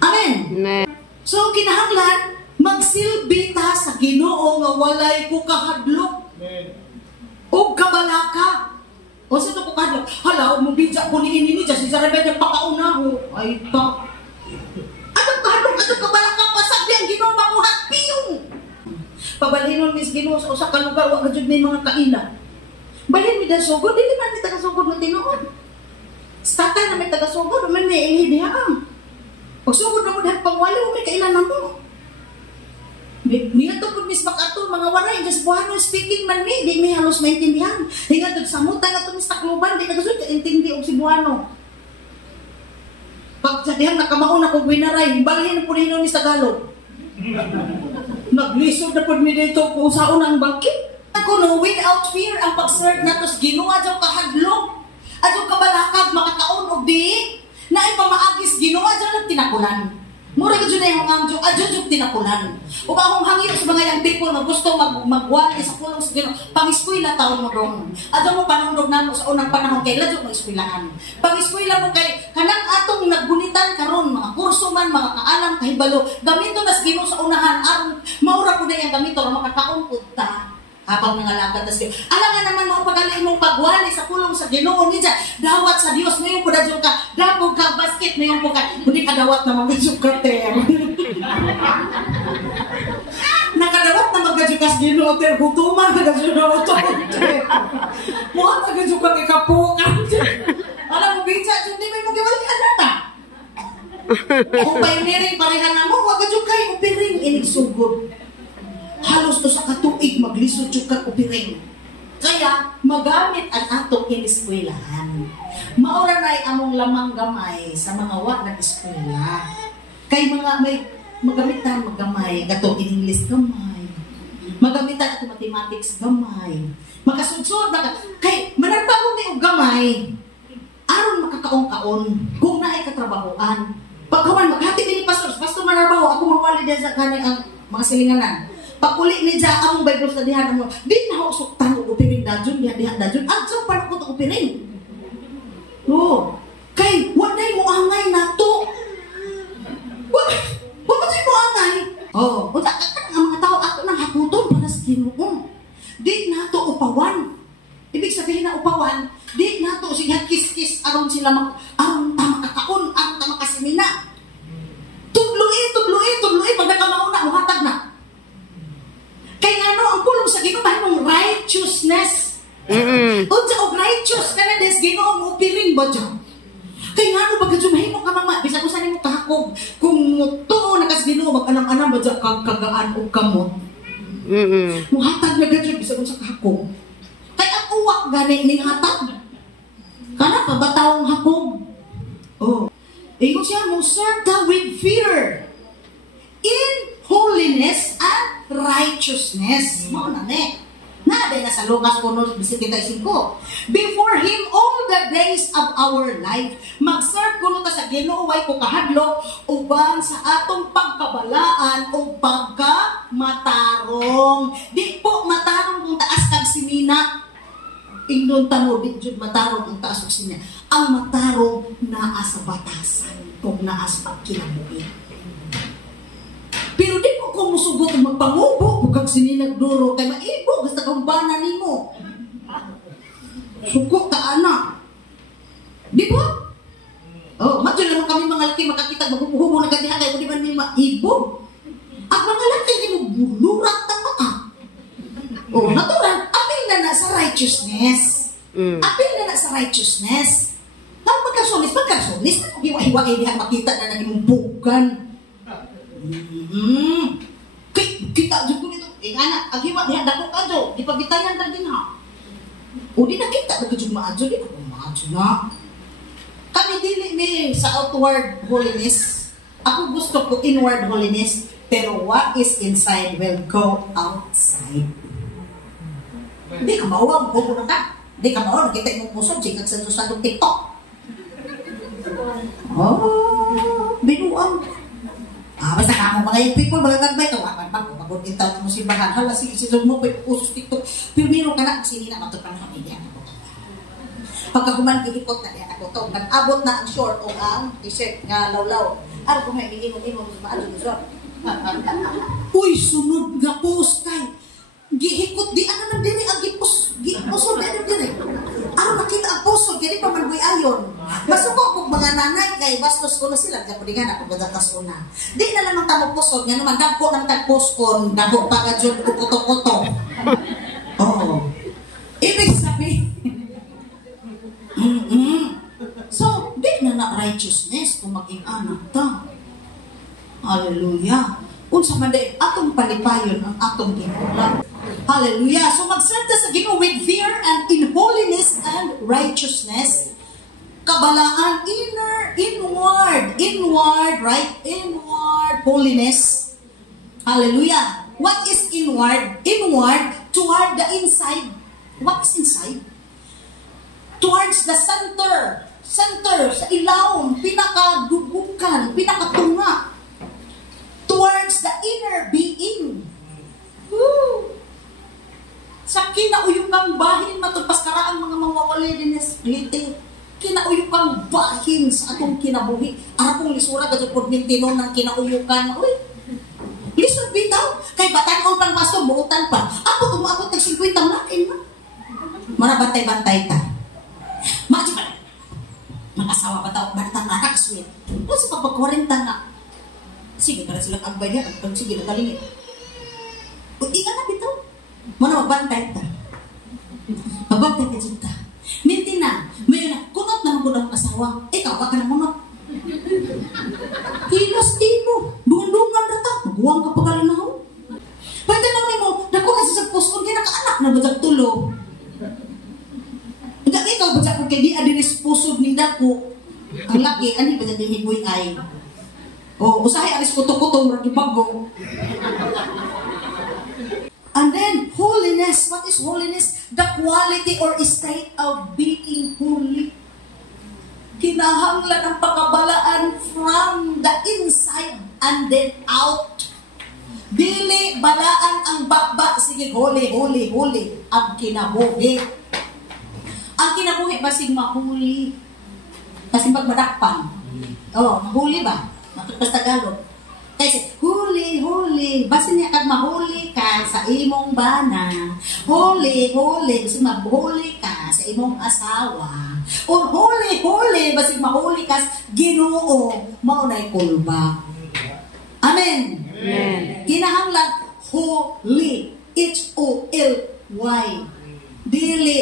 Amen? Amen. So, kinahanglan, magsilbi ta sa Ginoo nga walay ko kahadlok. O kabalaka. O sa ito ko kahadlok, hala, umubidya ko ni ini, just sa rebelde pagkaunaho. Ay, ta. Atong kahadlok, atong kabalaka, pasabi ang Ginoo mamuhat piyong. Pabalinon mis Ginoo sa usa ka lugar wa gud may mga kaila. Balhin mi da sugod, dili man mi taga sugod mo tinuod. Stata na may taga sugod, man may inhidiha. Pag sugod na mo dahil pangwali, may kailan na mo. Mingat to pud mis makato mga waray just buhano speaking man mi, di mi halos maintindihan. Hingat sa mutan na to mis takloban, di nagasud intindi og Cebuano. Pag sa dihang nakamaon ako winaray, balhin pud hinon ni Tagalog. Naglisod na pud mi dito kung saon ang bakit. Ako no, without fear ang pag-serve nato sa Ginoo adto kahadlok. Adto kabalakag makakaon og di na ipamaagis Ginoo adto lang tinakulan. Mura gud na yung angjo adto tinakulan. Ug akong hangyo sa mga young people na gusto magwali sa pulong sa Ginoo, pang-eskwela taon mo dong. Adto mo panundog namo sa unang panahon kay ladyo mo eskwelahan. Pang-eskwela mo kay kanang atong naggunitan karon mga kurso man, mga kaalam kahibalo, gamito nas Ginoo sa unahan aron maura pud ang gamito ra makakaon pud ta. Habang nangalakad tas Ginoo. Ala nga naman mo pagali imong pagwali sa pulong sa Ginoo niya. Dawat sa Dios mayon pud adyo ka. Dabog ka basket mayon pud ka. Kundi ka dawat na magajud ka ter. Nakadawat na magajud ka sa Ginoo ter gutuman ka sa Ginoo ter. Mo magajud ka kay kapukan. Ala mo bitsa jud di may mo giwali adata. Kung pioneering pareha na mo, wag jud kay upiring inig sugod. Halos to sa katuig maglisod jud kag upiring. Kaya magamit ang atong iniskwelahan. Maura nay among lamang gamay sa mga wa nag-eskwela. Kay mga may magamitan magamay gato in English gamay. Magamitan ato mathematics gamay. Makasudsod na kay managpagong ni og gamay. kaon-kaon, kung naay katrabahoan. Pagkaman, maghati din ni Pastor Marabaho, ako mawali din sa kanin ang mga silinganan. Pag-uli ni Dja, among Bible sa dihan mo, di na ako suktan o upiring dadyon, diha dadyon, adso pa ako ito upiring. Oo. Kay, waday mo angay na to. Wala mo angay. Oo. O, ang mga tao, ako nang hakuton para sa Ginoo. Di na to upawan. Ibig sabihin na upawan, di na to siya kis-kis aron sila aron tama kakaon, aron tama kasimina. Tudloi, pag nakamauna, uhatag na. Kaya ang pulong sa Ginoo mahimong righteousness. Unsa og righteous kana des Ginoo mo piring ba dyan? Kaya pag mahimong ka mama, bisa ko sa nimo kahakog, kung muto na kas Ginoo mag-anam-anam ba dyan kagaan og kamot. Muhatag na gadyo bisa ko sa kahakog. Kaya ang uwak gani ning hatag. Kana pa batawong hakog. Oh. Ingon siya mo serve ka with fear in holiness and righteousness. Mao na ne. Nade na sa Lucas 1:25. Before Him all the days of our life, mag-serve kuno ta sa Ginoo way ko kahadlok uban sa atong pagkabalaan o pagkamatarong. Di po matarong kung taas kag simina. Ingnon ta mo di jud matarong ang taas og simina. Ang matarong naa sa batasan kung naa sa pagkinabuhi. Pero di mo ko musugot magpangubo kung kag sininag duro kay maibo basta kambana nimo. Suko ka ana. Di ba? Oh, madyo naman kami mga laki makakita maghubo na kadiha kay di man mi maibo. Ang mga laki di mo bulurat ta mata. Oh, natural apil na sa righteousness. Apil na sa righteousness. Ang pagkasunis, hiwa-hiwa ay dihan makita na nagimumpugan. Kita dyan ko nito. Anak, agiwa dihan dako ka dyan. Di pagitayan na din ha. O di nakita na dyan maadyo. Di ako maadyo na. Kami dili mi sa outward holiness. Ako gusto ko inward holiness. Pero what is inside will go outside. Di ka mauwa, buko na ka. Di ka mauwa, nakita yung puso. Chikag sa susandong TikTok. Oh, binuang. Basta ka mo mga yung people, mga nagbay, kawakan pa, kumagod kita mo simbahan. Hala, sige, mo pa yung usos TikTok. Pero meron ka na, sinina, matupan na kami diyan ako. Pagka humangigipot na diyan ako to, nag-abot na ang short o ang t-shirt nga lawlaw. Ano kung may iinom-inom sa maalo ng short? Uy, sunod nga post kay. Gihikot di ano nang diri ang gipos ano diri ano nakita ang puso diri pa man ayon masuko kog mga nanay kay bastos ko na sila kay pudingan ako badakas una di na lamang tamo puso nga naman dagko nang tagposkon dagko pa ka jud ko puto-puto oh ibig sabihin so di na righteousness kung maging anak ta. Hallelujah. Unsa man day atong palipayon ang atong Ginoo. Hallelujah. So mag-serve sa Ginoo with fear and in holiness and righteousness. Kabalaan, inward, right? Inward holiness. Hallelujah. What is inward? Inward, toward the inside. What is inside? Towards the center. Center, sa ilawom, pinakadugukan, pinakatunga. Towards the inner being. Woo! Sa kinauyukang bahin matupas karaan mga mawawali din na spliti. Kinauyukang bahin sa atong kinabuhi. Arapong lisura gadyo po nintinon ng kinauyukan. Uy! Lisod bitaw. Kay batan-on pang pasto, buutan pa. Ako tumabot ng 50 natin. Manabantay-bantay ta. Maji pa. Mag-asawa pa tao. Bantang anak, sweet. Doon sa pagpag-40 na. Sige, para silang agbay niya. Sige, nakalingit. Ikan na bitaw. Mana magbantay ta. Magbantay ka dyan ta. Minti na. May na. Kunot na magod ang asawa. Ikaw, baka na munot. Hilas mo. Dundungan na ta. Magbuwang ka pagalinaw. Pwede na mo. Dako na sa puskon. Kaya nakaanak na ba tulo. Ikaw ba kung kaya di adinis pusod ni dako. Ang laki. Ani ba dyan hiboy ay. O, usahay aris kuto-kuto. Murag ibago. And then, holiness. What is holiness? The quality or state of being holy. kinahanglan ang pakabalaan from the inside and then out. Dili balaan ang bakba, sige, huli. Ang kinabuhi. Ang kinabuhi, basig mahuli. Kasi magmadakpan. Mahuli ba? Matutas Tagalog. Kasi, huli. Basta niya kag mahuli ka sa imong bana. Huli. Basta maghuli ka sa imong asawa. O huli. Basta mahuli ka sa Ginoo. Maunay kulba. Amen. Kinahanglan, holy. H-O-L-Y. Dili,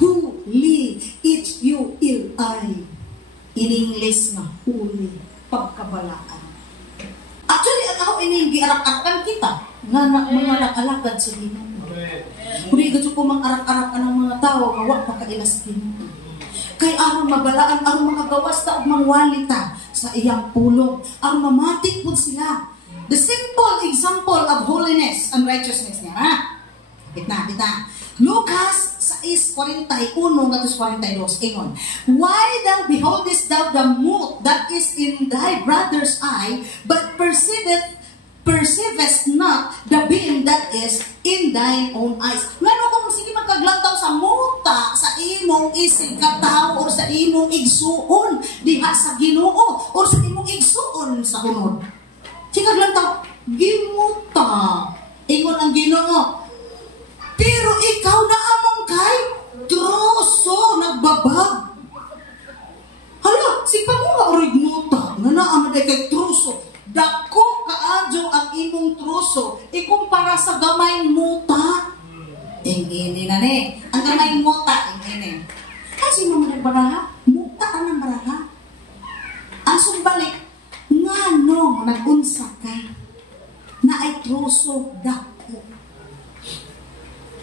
huli. H-U-L-I. In English nga, huli. Pagkabalaan. Actually, ang ako ini giarak-arakan kita. Mga nakalagad sa Ginoo. Kung gadyo ko mang arak-arakan ng mga tao, gawa pagkaila sa Ginoo. Kay aron mabalaan, aron makagawas ta og mangwalita sa iyang pulong. Aron mamatik pud sila. The simple example of holiness and righteousness niya. Kita. Lucas 6:41-42 ingon, why thou beholdest thou the mote that is in thy brother's eye, but perceivest not the beam that is in thine own eyes. Ngano kung sige magkaglantaw sa muta sa imong isig katao or sa imong igsuon diha sa Ginoo or sa imong igsuon sa hunod. Sige glantaw, gimuta. Ingon ang Ginoo. Pero ikaw na among kay troso nagbabag. Hala, si Panguha orig muta. Nga na amang kay troso. Dako kaadyo ang imong troso. Ikumpara sa gamay muta. Ingini na ne. Ang gamay muta, ingini. Kasi mo man baraha, muta ka ng baraha. Ang sumbalik, nga no, nagunsa ka. Na ay troso dako.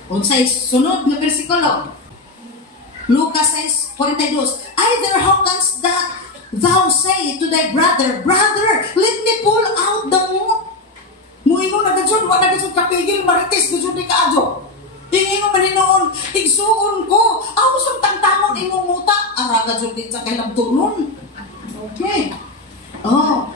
Unsay sunod nga bersikulo. Lucas 6:42. Either how canst that thou say to thy brother, brother, let me pull out the mote. Muingon na gadyon, wala gadyon kapigil, maritis gadyon di kaadyo. Ingon maninoon, igsuon ko. Ako sa tangtangon imong muta. Ara gadyon din sa kailang turnon. Okay.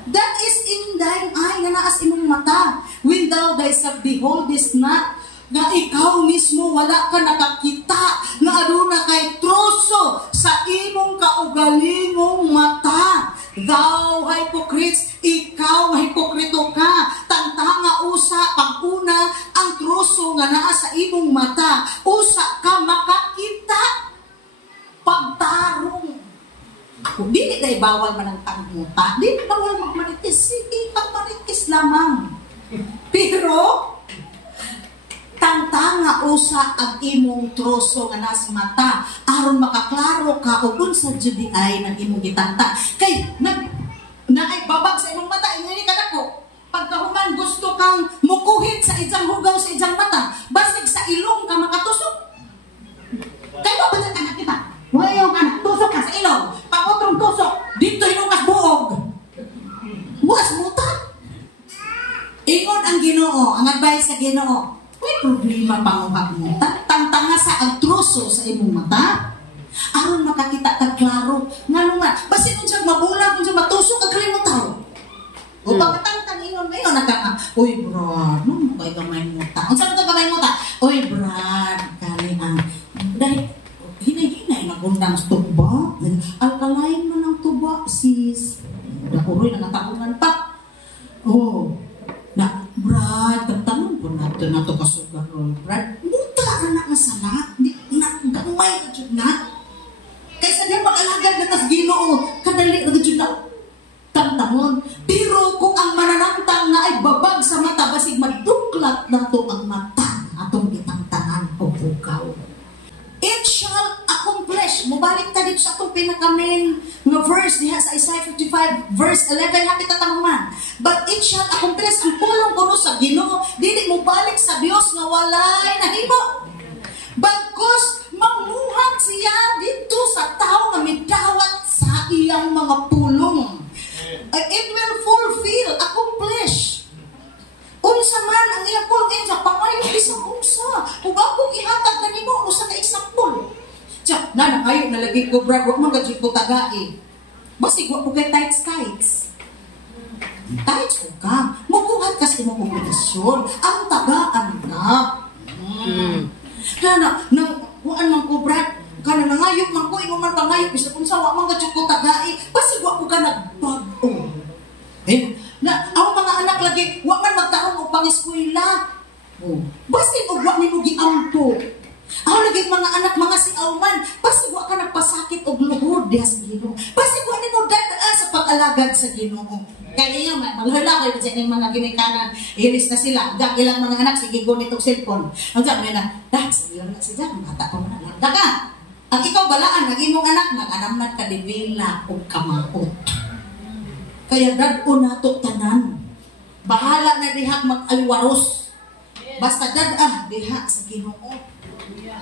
That is in thine eye, nga naas imong mata. When thou thyself beholdest not, nga ikaw mismo wala ka nakakita nga aduna kay troso sa imong kaugalingong mata. Thou hypocrites, ikaw hipokrito ka. Tangtanga usa paguna ang troso nga naa sa imong mata. Usa ka makakita. Pagtarong. Ako, dili day bawal man ang tangmuta. Dili bawal magmaritis. Sige, pagmaritis lamang. Pero tangtanga usa ang imong troso nga nas mata aron makaklaro ka ug unsa jud ay nang imong gitanta kay naay babag sa imong mata ingani kadako pagkahuman gusto kang mukuhit sa ijang hugaw sa ijang mata basig sa ilong ka makatusok kay ba ba ka nakita wayo ka tusok ka sa ilong pakotrong tusok dito hinungas buog was muta ingon ang Ginoo ang advice sa Ginoo. May problema panguhag mo. Tangtanga sa ang troso sa imong mata. Aron makakita ka klaro. Nga naman, basta kung siya mabulag, kung siya matusok, agkalin mo tao. O pagkatangtang ingon ngayon, nagkaka, uy Brad, no, kay gamay mo ta. Ang sabi ito gamay mo ta? Uy Brad, kali ang, dahil, hinay-hinay, nagundang sa tuba. Alkalain mo ng tuba, sis. Dakuroy, nangatabungan pa. Na, Brad, tanong ko na ito kasugar roll, Brad. Muta anak na sana. Gamay ka dyan na. Kaysa niya mag-alagad na tas Ginoo, kadali na dyan na tantangon. Pero kung ang mananamtang na ay babag sa mata, basig maduklat na ito ang mata atong itangtangan o bukaw. It shall accomplish. Mubalik ta dito sa itong pinaka-main nga verse niya sa Isaiah 55 verse 11 na kitatanguman. But it shall accomplish ang pulong kuno sa Ginoo. Dili mo balik sa Dios nga walay nahimo. Bagkus mamuhat siya dito sa tao nga midawat sa iyang mga pulong. It will fulfill, accomplish. Unsa man ang iyang pulong sa pangayo isang unsa. Kung akong ihatag na nimo usa ka example. Tiyak, na kayo nalagi ko Brad, wag man gadyo ko tagai. Basig wa ko kay tights. Tights ko ka. Mubuhat kasi mo kombinasyon. Ang tagaan na. Kana, kuan man ko, Brad. Kana nangayop man ko, man pangayop. Bisa kung sawa man ka ko tagai. Basig wa ko ka nagbago. Ang mga anak lagi, wa man magtarong o pang-eskwela. Basig o wa ni mo giampo. Ako lagi mga anak, mga si Auman, basig wa ka nagpasakit o luhod diha sa Ginoo. Basig wa ni mo dadaan sa pag-alagad sa Ginoo. Kaya niya, maghala kayo sa inyong mga ginikanan, ilis na sila. Hanggang ilang mga anak, sige go nitong cellphone. Hanggang may na, sige lang na siya, mata ko na lang. Daga, ang ikaw balaan, naging mong anak, mag-anamnat ka divila o kamaot. Kaya dad-o nato tanan. Bahala na diha mag-alwaros. Basta dad diha sa Ginoo.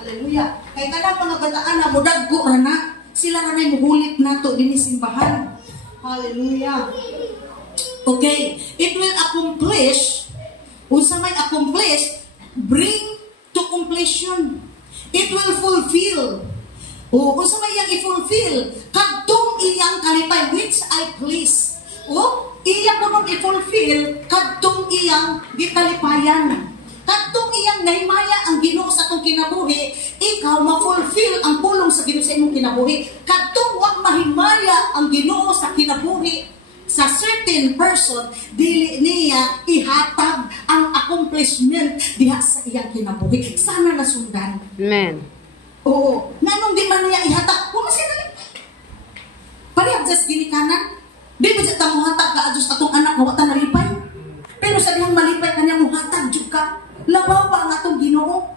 Hallelujah. Kaya kanang mga bataan na mudaggo rana, sila na muhulit nato din simbahan. Hallelujah. Okay, it will accomplish, unsa may accomplish, bring to completion. It will fulfill. Unsa may iyang i-fulfill, kadtong iyang kalipay, which I please. Iya ko nung i-fulfill, kadtong iyang gikalipayan. Kadtong iyang nahimaya ang Ginoo sa atong kinabuhi, ikaw ma-fulfill ang pulong sa Ginoo sa imong kinabuhi. Kadtong wa mahimaya ang Ginoo sa kinabuhi sa certain person, dili niya ihatag ang accomplishment diha sa iyang kinabuhi. Sana nasundan. Amen. Oo. Nganong di man niya ihatag? Kung siya dali. Parehab sa ginikanan. Di ba siya tamuhatag ka adus atong anak na wata nalipay? Pero sa dihang malipay kanya muhatag jud ka. Labaw pa ang atong Ginoo.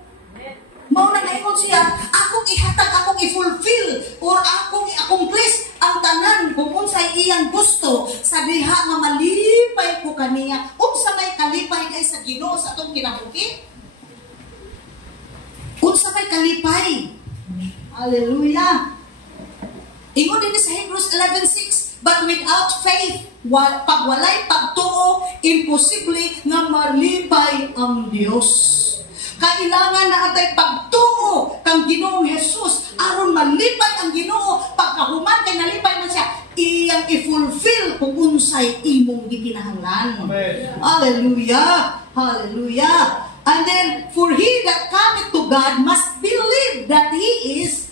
Mao na naingon siya, akong ihatag, akong i-fulfill or akong i-accomplish ang tanan kung unsay iyang gusto sa diha nga malipay ko kaniya. Unsa may kalipay kay sa Ginoo sa atong kinabuhi? Unsa may kalipay? Hallelujah. Ingon din sa Hebrews 11:6, but without faith, pag walay pagtuo, imposible nga malipay ang Dios. Kailangan na atay pagtuo kang Ginoong Jesus aron malipay ang Ginoo. Pagkahuman kay nalipay man siya, iyang i-fulfill kung unsay imong gikinahanglan. Hallelujah. Hallelujah. And then, for he that cometh to God must believe that He is,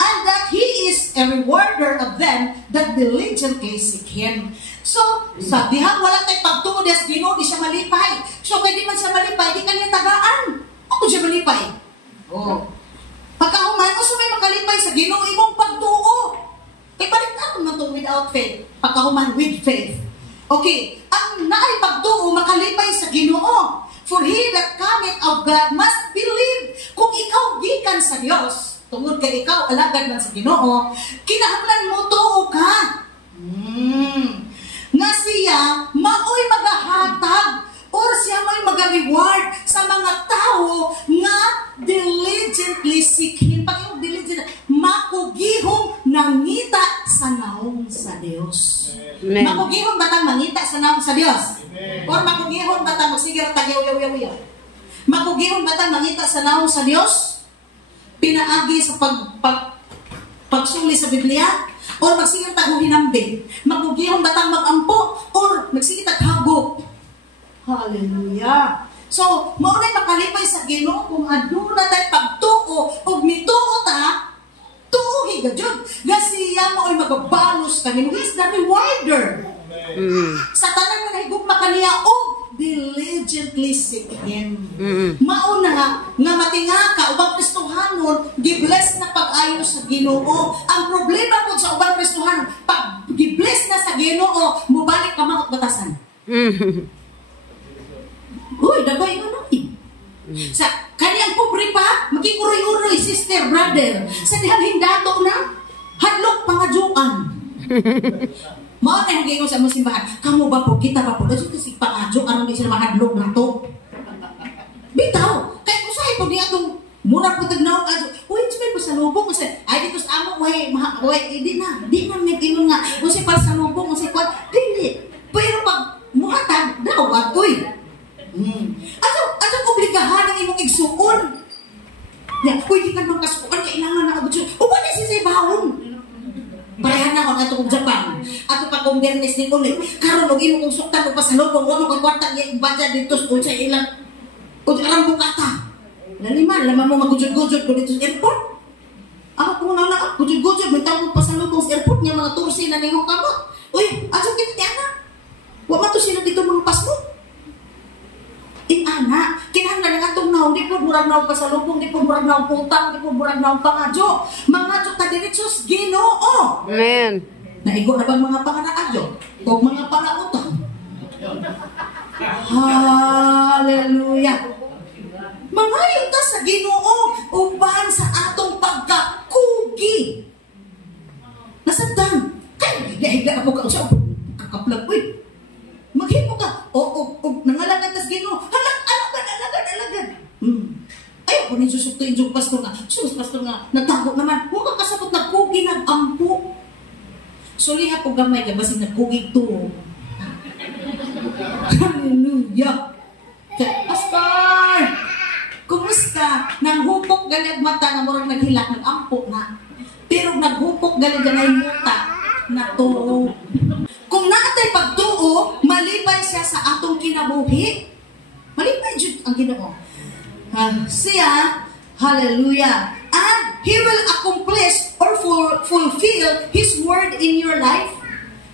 and that He is a rewarder of them that diligently seek Him. So, sa dihang wala tayo pagtuo des Ginoo, di siya malipay. So, kaya di man siya malipay, di kanya tagaan. Ako siya malipay. Pagkahuman, so may makalipay sa Ginoo, imong pagtuo. Balik natin na ito without faith. Pagkahuman with faith. Okay, ang naay pagtuo, makalipay sa Ginoo. For he that cometh of God must believe. Kung ikaw gikan sa Dios, tungod kay ikaw alagad man sa Ginoo, kinahanglan mo tuo ka. Nga siya maoy magahatag or siya may maga-reward sa mga tao nga diligently seek Him. Pag yung diligent, makugihong nangita sa naong sa Dios. Amen. Makugihong batang mangita sa naong sa Dios. Amen. Or makugihong batang magsigar tagyaw-yaw-yaw. Makugihong batang mangita sa naong sa Dios. Pinaagi sa pagsuli sa Biblia. Or magsigar taguhinambing. Makugihong batang magampo. Or magsigar taghagop. Hallelujah. So, maunay makalipay sa Ginoo kung aduna tay pagtuo ug mituo ta, tuohi gajud. Gasiya mo ay magabalos kanimo. He is the rewarder. Sa tanan nga higugma kaniya og diligently seek Him. Mauna nga matinga ka ubang Kristohanon, gibless na pag-ayo sa Ginoo. Ang problema po sa ubang Kristohanon, pag gibless na sa Ginoo, mubalik ka maot batasan. Uy, dagay nga natin. Sa kaniyang pobre pa, magkikuroy-uroy, sister, brother. Sa dihang hindato na, hadlok pangadyokan. Mao na hanggang sa mga simbahan, kamo ba po, kita ba po, dahil kasi pangadyo, anong di sila mahadlok na to? Bitaw, kaya kung sa'yo po di atong mura po tagnaw, uy, sabay po sa lubong, kasi, ay, dito sa amo, uy, di na, may ingon nga, kung sa'yo pa sa lubong, kung sa'yo pa, dili. Pero pag muhatag, dawat, uy. Atong obligahan ang imong igsuon. Kung di ka nang kasuon, kailangan na agad siya. O ba na siya sa ibahon? parehan na ako ato kong Japan. Ato pa kong Bernes ni ulit. Karon og imo kong suktan pa sa lubong, wa mo kang kwarta ni budget dito sa ilang aram bukata. Naliman, laman mo magujud-gujud ko dito sa airport. Ako na gujud-gujud, may tawag pa sa lubong sa airport niya, mga tursi na nihong kamot. Uy, aso kita tiana. Wa man to sila dito mga pasmo. Ana, kinahanglan nga itong naw, di po murag naw pa sa lubong, di po murag naw putang, di po murag naw pangadyo. Mga ta diretsos Ginoo. Amen. Naigo na ba mga panganakadyo? O mga pangautang? Hallelujah. Mangayon ta sa Ginoo uban sa atong pagkakugi. Nasabtan. Kaya higla ako ka siya kakaplag. Uy, maghimo ka. O nangalagad tas Ginoo. Alagad. Ayaw ko rin susuktuin yung pastor nga. Pastor nga, nagtago naman. Huwag kang kasabot, nagkugi, nag-ampo. Suliha po gamay ka, basta nagkugi to. Hallelujah. Pastor! Kumusta? Nanghupok galag mata na murang naghilak, nag-ampo na. Pero naghupok galag ganay muta na to. Kung naatay pagtuo, malipay siya sa atong kinabuhi. Malipay dyan ang Ginoo. Siya, hallelujah, and He will accomplish or fulfill His word in your life.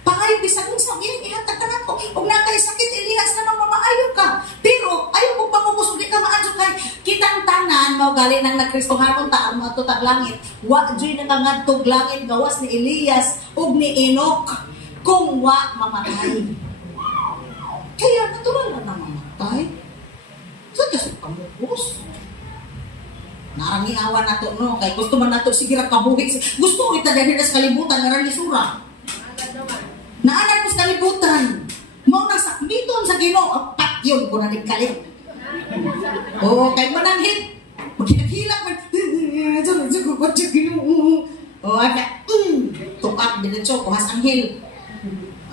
Pangayo, bisag kung sa ilang ihatag ka na ko. Kung nakay sakit, ilihas na nang mamaayo ka. Pero, ayaw mo pamubos, hindi ka maadyo kay kitang tanan, mo gali nang nagkristohanon ta, ang mga tutag langit. Wa, dyo'y nangangadtog langit, gawas ni Elias, ug ni Enoch, kung wa mamatay. Kaya, natural na mamatay. Saan kasi kamubos? Narangiawan na to, no? Kaya gusto man na to, sige ra kabuhit. Gusto kita dahil na sa kalibutan, naralisura. Naanan mo sa kalibutan. Mo nang sakmiton sa Ginoo, patyon ko na nagkalit. Oo, kay mananghit. Maghinag-hilak man. Diyan ko Ginoo. Oo, aga. Tukak, dinatso, kumas anghel.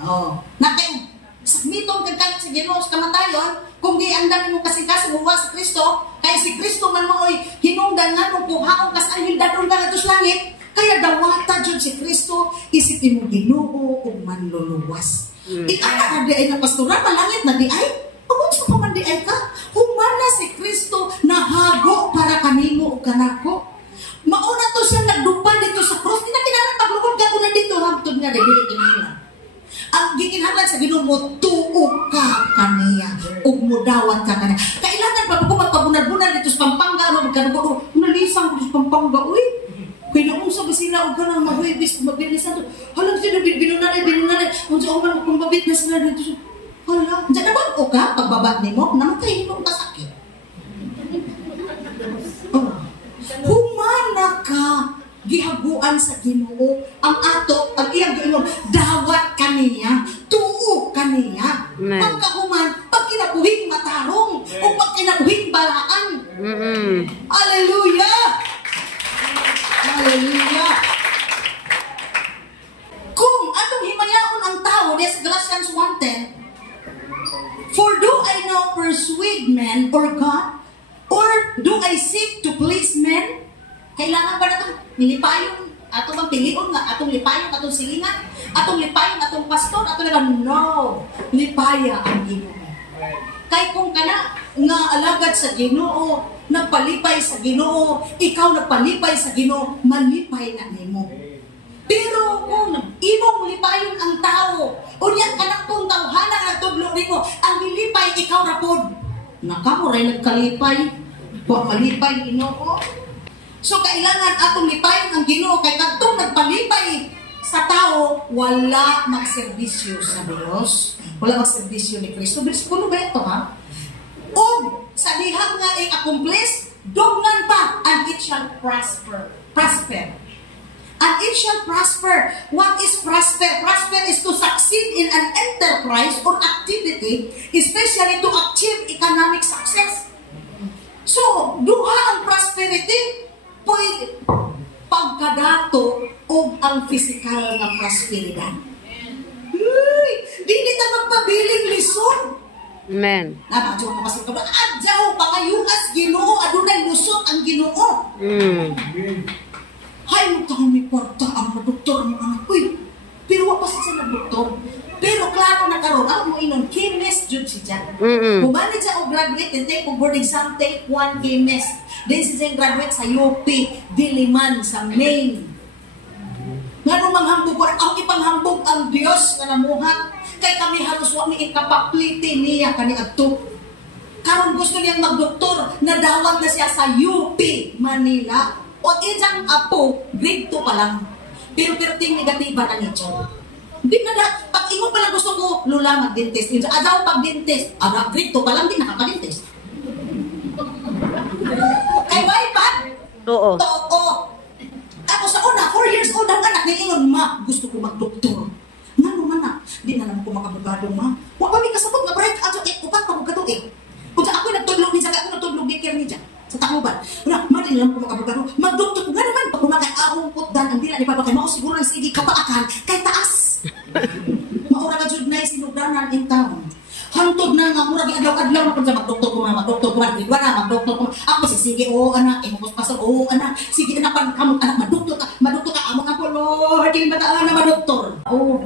Oo. Nakay, sakmiton kagkalit sa Ginoo sa kamatayon, kung di andan mo kasi muwa sa Kristo, kaya si Kristo man mo ay hinungdan nga nung puhaong kas anghel dadon ka na sa langit, kaya dawata dyan si Kristo, isipin mo Ginoo o manluluwas. Ikana na di ay na pastoral, malangit na di ay, pagod sa paman di ay ka, humana si Kristo na hago para kanimo o kanako. Mauna to siyang nagdupa dito sa cross, di na kinalang paglukod ka na dito, haptod nga dahil kinahanglan. Ang gikinahanglan sa Ginoo mo, tuog ka kaniya, ug mudawat ka kaniya. Kailangan pa ko magpabunad-bunad dito sa Pampanga, ano, magkanubo, nalisang ko sa Pampanga, uy, kaya naman sa basina, huwag ka nang mag-webis, mag-business na to. Halang sila, binunanay, kung saan man kung mabitness na dito. Hala, dyan naman o ka, pagbabat ni mo, namatay mo kasakit. Oh. Humana ka, gihaguan sa Ginoo, ang ato, ang iyang Ginoo, dawat kaniya, tuo kaniya. Pagkahuman, pag kinabuhing matarong, o pag kinabuhing balaan. Hallelujah! Hallelujah! Kung atong himayaon ang tao, sa Galatians 1:10, for do I now persuade men or God, or do I seek to please men? Kailangan ba na itong nilipayon, atong bang pilion nga, atong lipayon, atong silingan, atong lipayon, atong pastor, atong naman, no, lipaya ang Ginoo. Kaya kung kana nga alagad sa Ginoo, nagpalipay sa Ginoo, ikaw nagpalipay sa Ginoo, malipay na nimo. Pero kung imong lipayon ang tao, unya kanang tong tawhana nga tudlo nimo, ang nilipay ikaw ra pod. Nakamuray nagkalipay, wa malipay Ginoo. So kailangan atong lipayon ang Ginoo kay kadtong nagpalipay sa tao, wala magserbisyo sa Dios. Wala magserbisyo ni Kristo. Kuno ba ito, ha? O sa dihang nga i-accomplish, dugnan pa, and it shall prosper. And it shall prosper. What is prosper? Prosper is to succeed in an enterprise or activity, especially to achieve economic success. So, duha ang prosperity, pwede pagkadato o ang physical na prosperidad. Di nita magpabiling lisod. Amen. Nadyo ka pasok ka ba? Adyaw, pangayuas, Ginoo, adunay lusot ang Ginoo. Hay, magtahong may kwarta ang doktor ang anak. Uy, na karon, ako mo inon chemist jud siya. Humanid siya og graduate and take og board exam, take 1 chemist. Then siya graduate sa UP Diliman sa Maine. Ngano manghambog ko ang ipanghambog ang Dios nga namuhat kay kami halos wa ni ikapapliti niya kani adto. Karon gusto niyang magdoktor, nadawat na siya sa UP Manila. O iyang apo, grade 2 pa lang. Pero perting negatiba na niya. Di na pag ingon pa lang gusto ko, lula mag-dentist. Adaw pag-dentist, grade 2 pa lang, di nakaka-dentist. Kay Waipan? Oo. Oo. Ako sa una, 4 years old ang anak ni ingon, ma, gusto ko mag-doktor. Ngano man na, di na naman ko makabugado, ma. Wa pa may kasabot nga bright, ato, upat pa ko Kung sa ako nagtudlog niya, ako nagtudlog daycare niya. Sa Tacloban. Wala, mali lang ko makabugado. Mag-doktor ko, gano'n man, pag kumakay ahong putdan, ang dila ni Papa, kay mao siguro ang sige kapaakan, kay taas. Maura ka jud na sinugdanan in town. Hantod na nga, mura gi-adlaw-adlaw na kung sa mag-doktor ko, mag-doktor ko, mag-doktor ko. Ako sige, oo anak, imukos pasok, oo anak, sige anak, kamot anak, mag-doktor ka, among ako, Lord, hindi bataan na mag-doktor. Oo.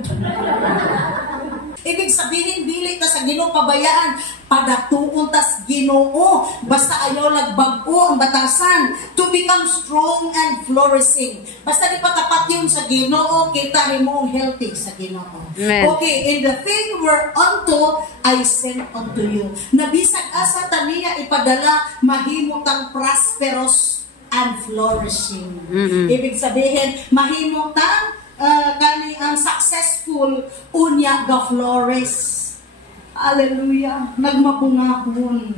Ibig sabihin, dili ta sa Ginoo pabayaan, padatuon tas Ginoo, basta ayaw lagbago ang batasan to become strong and flourishing. Basta di patapat yun sa Ginoo, kita mo healthy sa Ginoo. Okay, in the thing whereunto I sent unto you. Nabisag asa taniya ipadala, mahimutang prosperous and flourishing. Ibig sabihin, mahimutang kani ang successful unya ga flores. Hallelujah, nagmabungahon.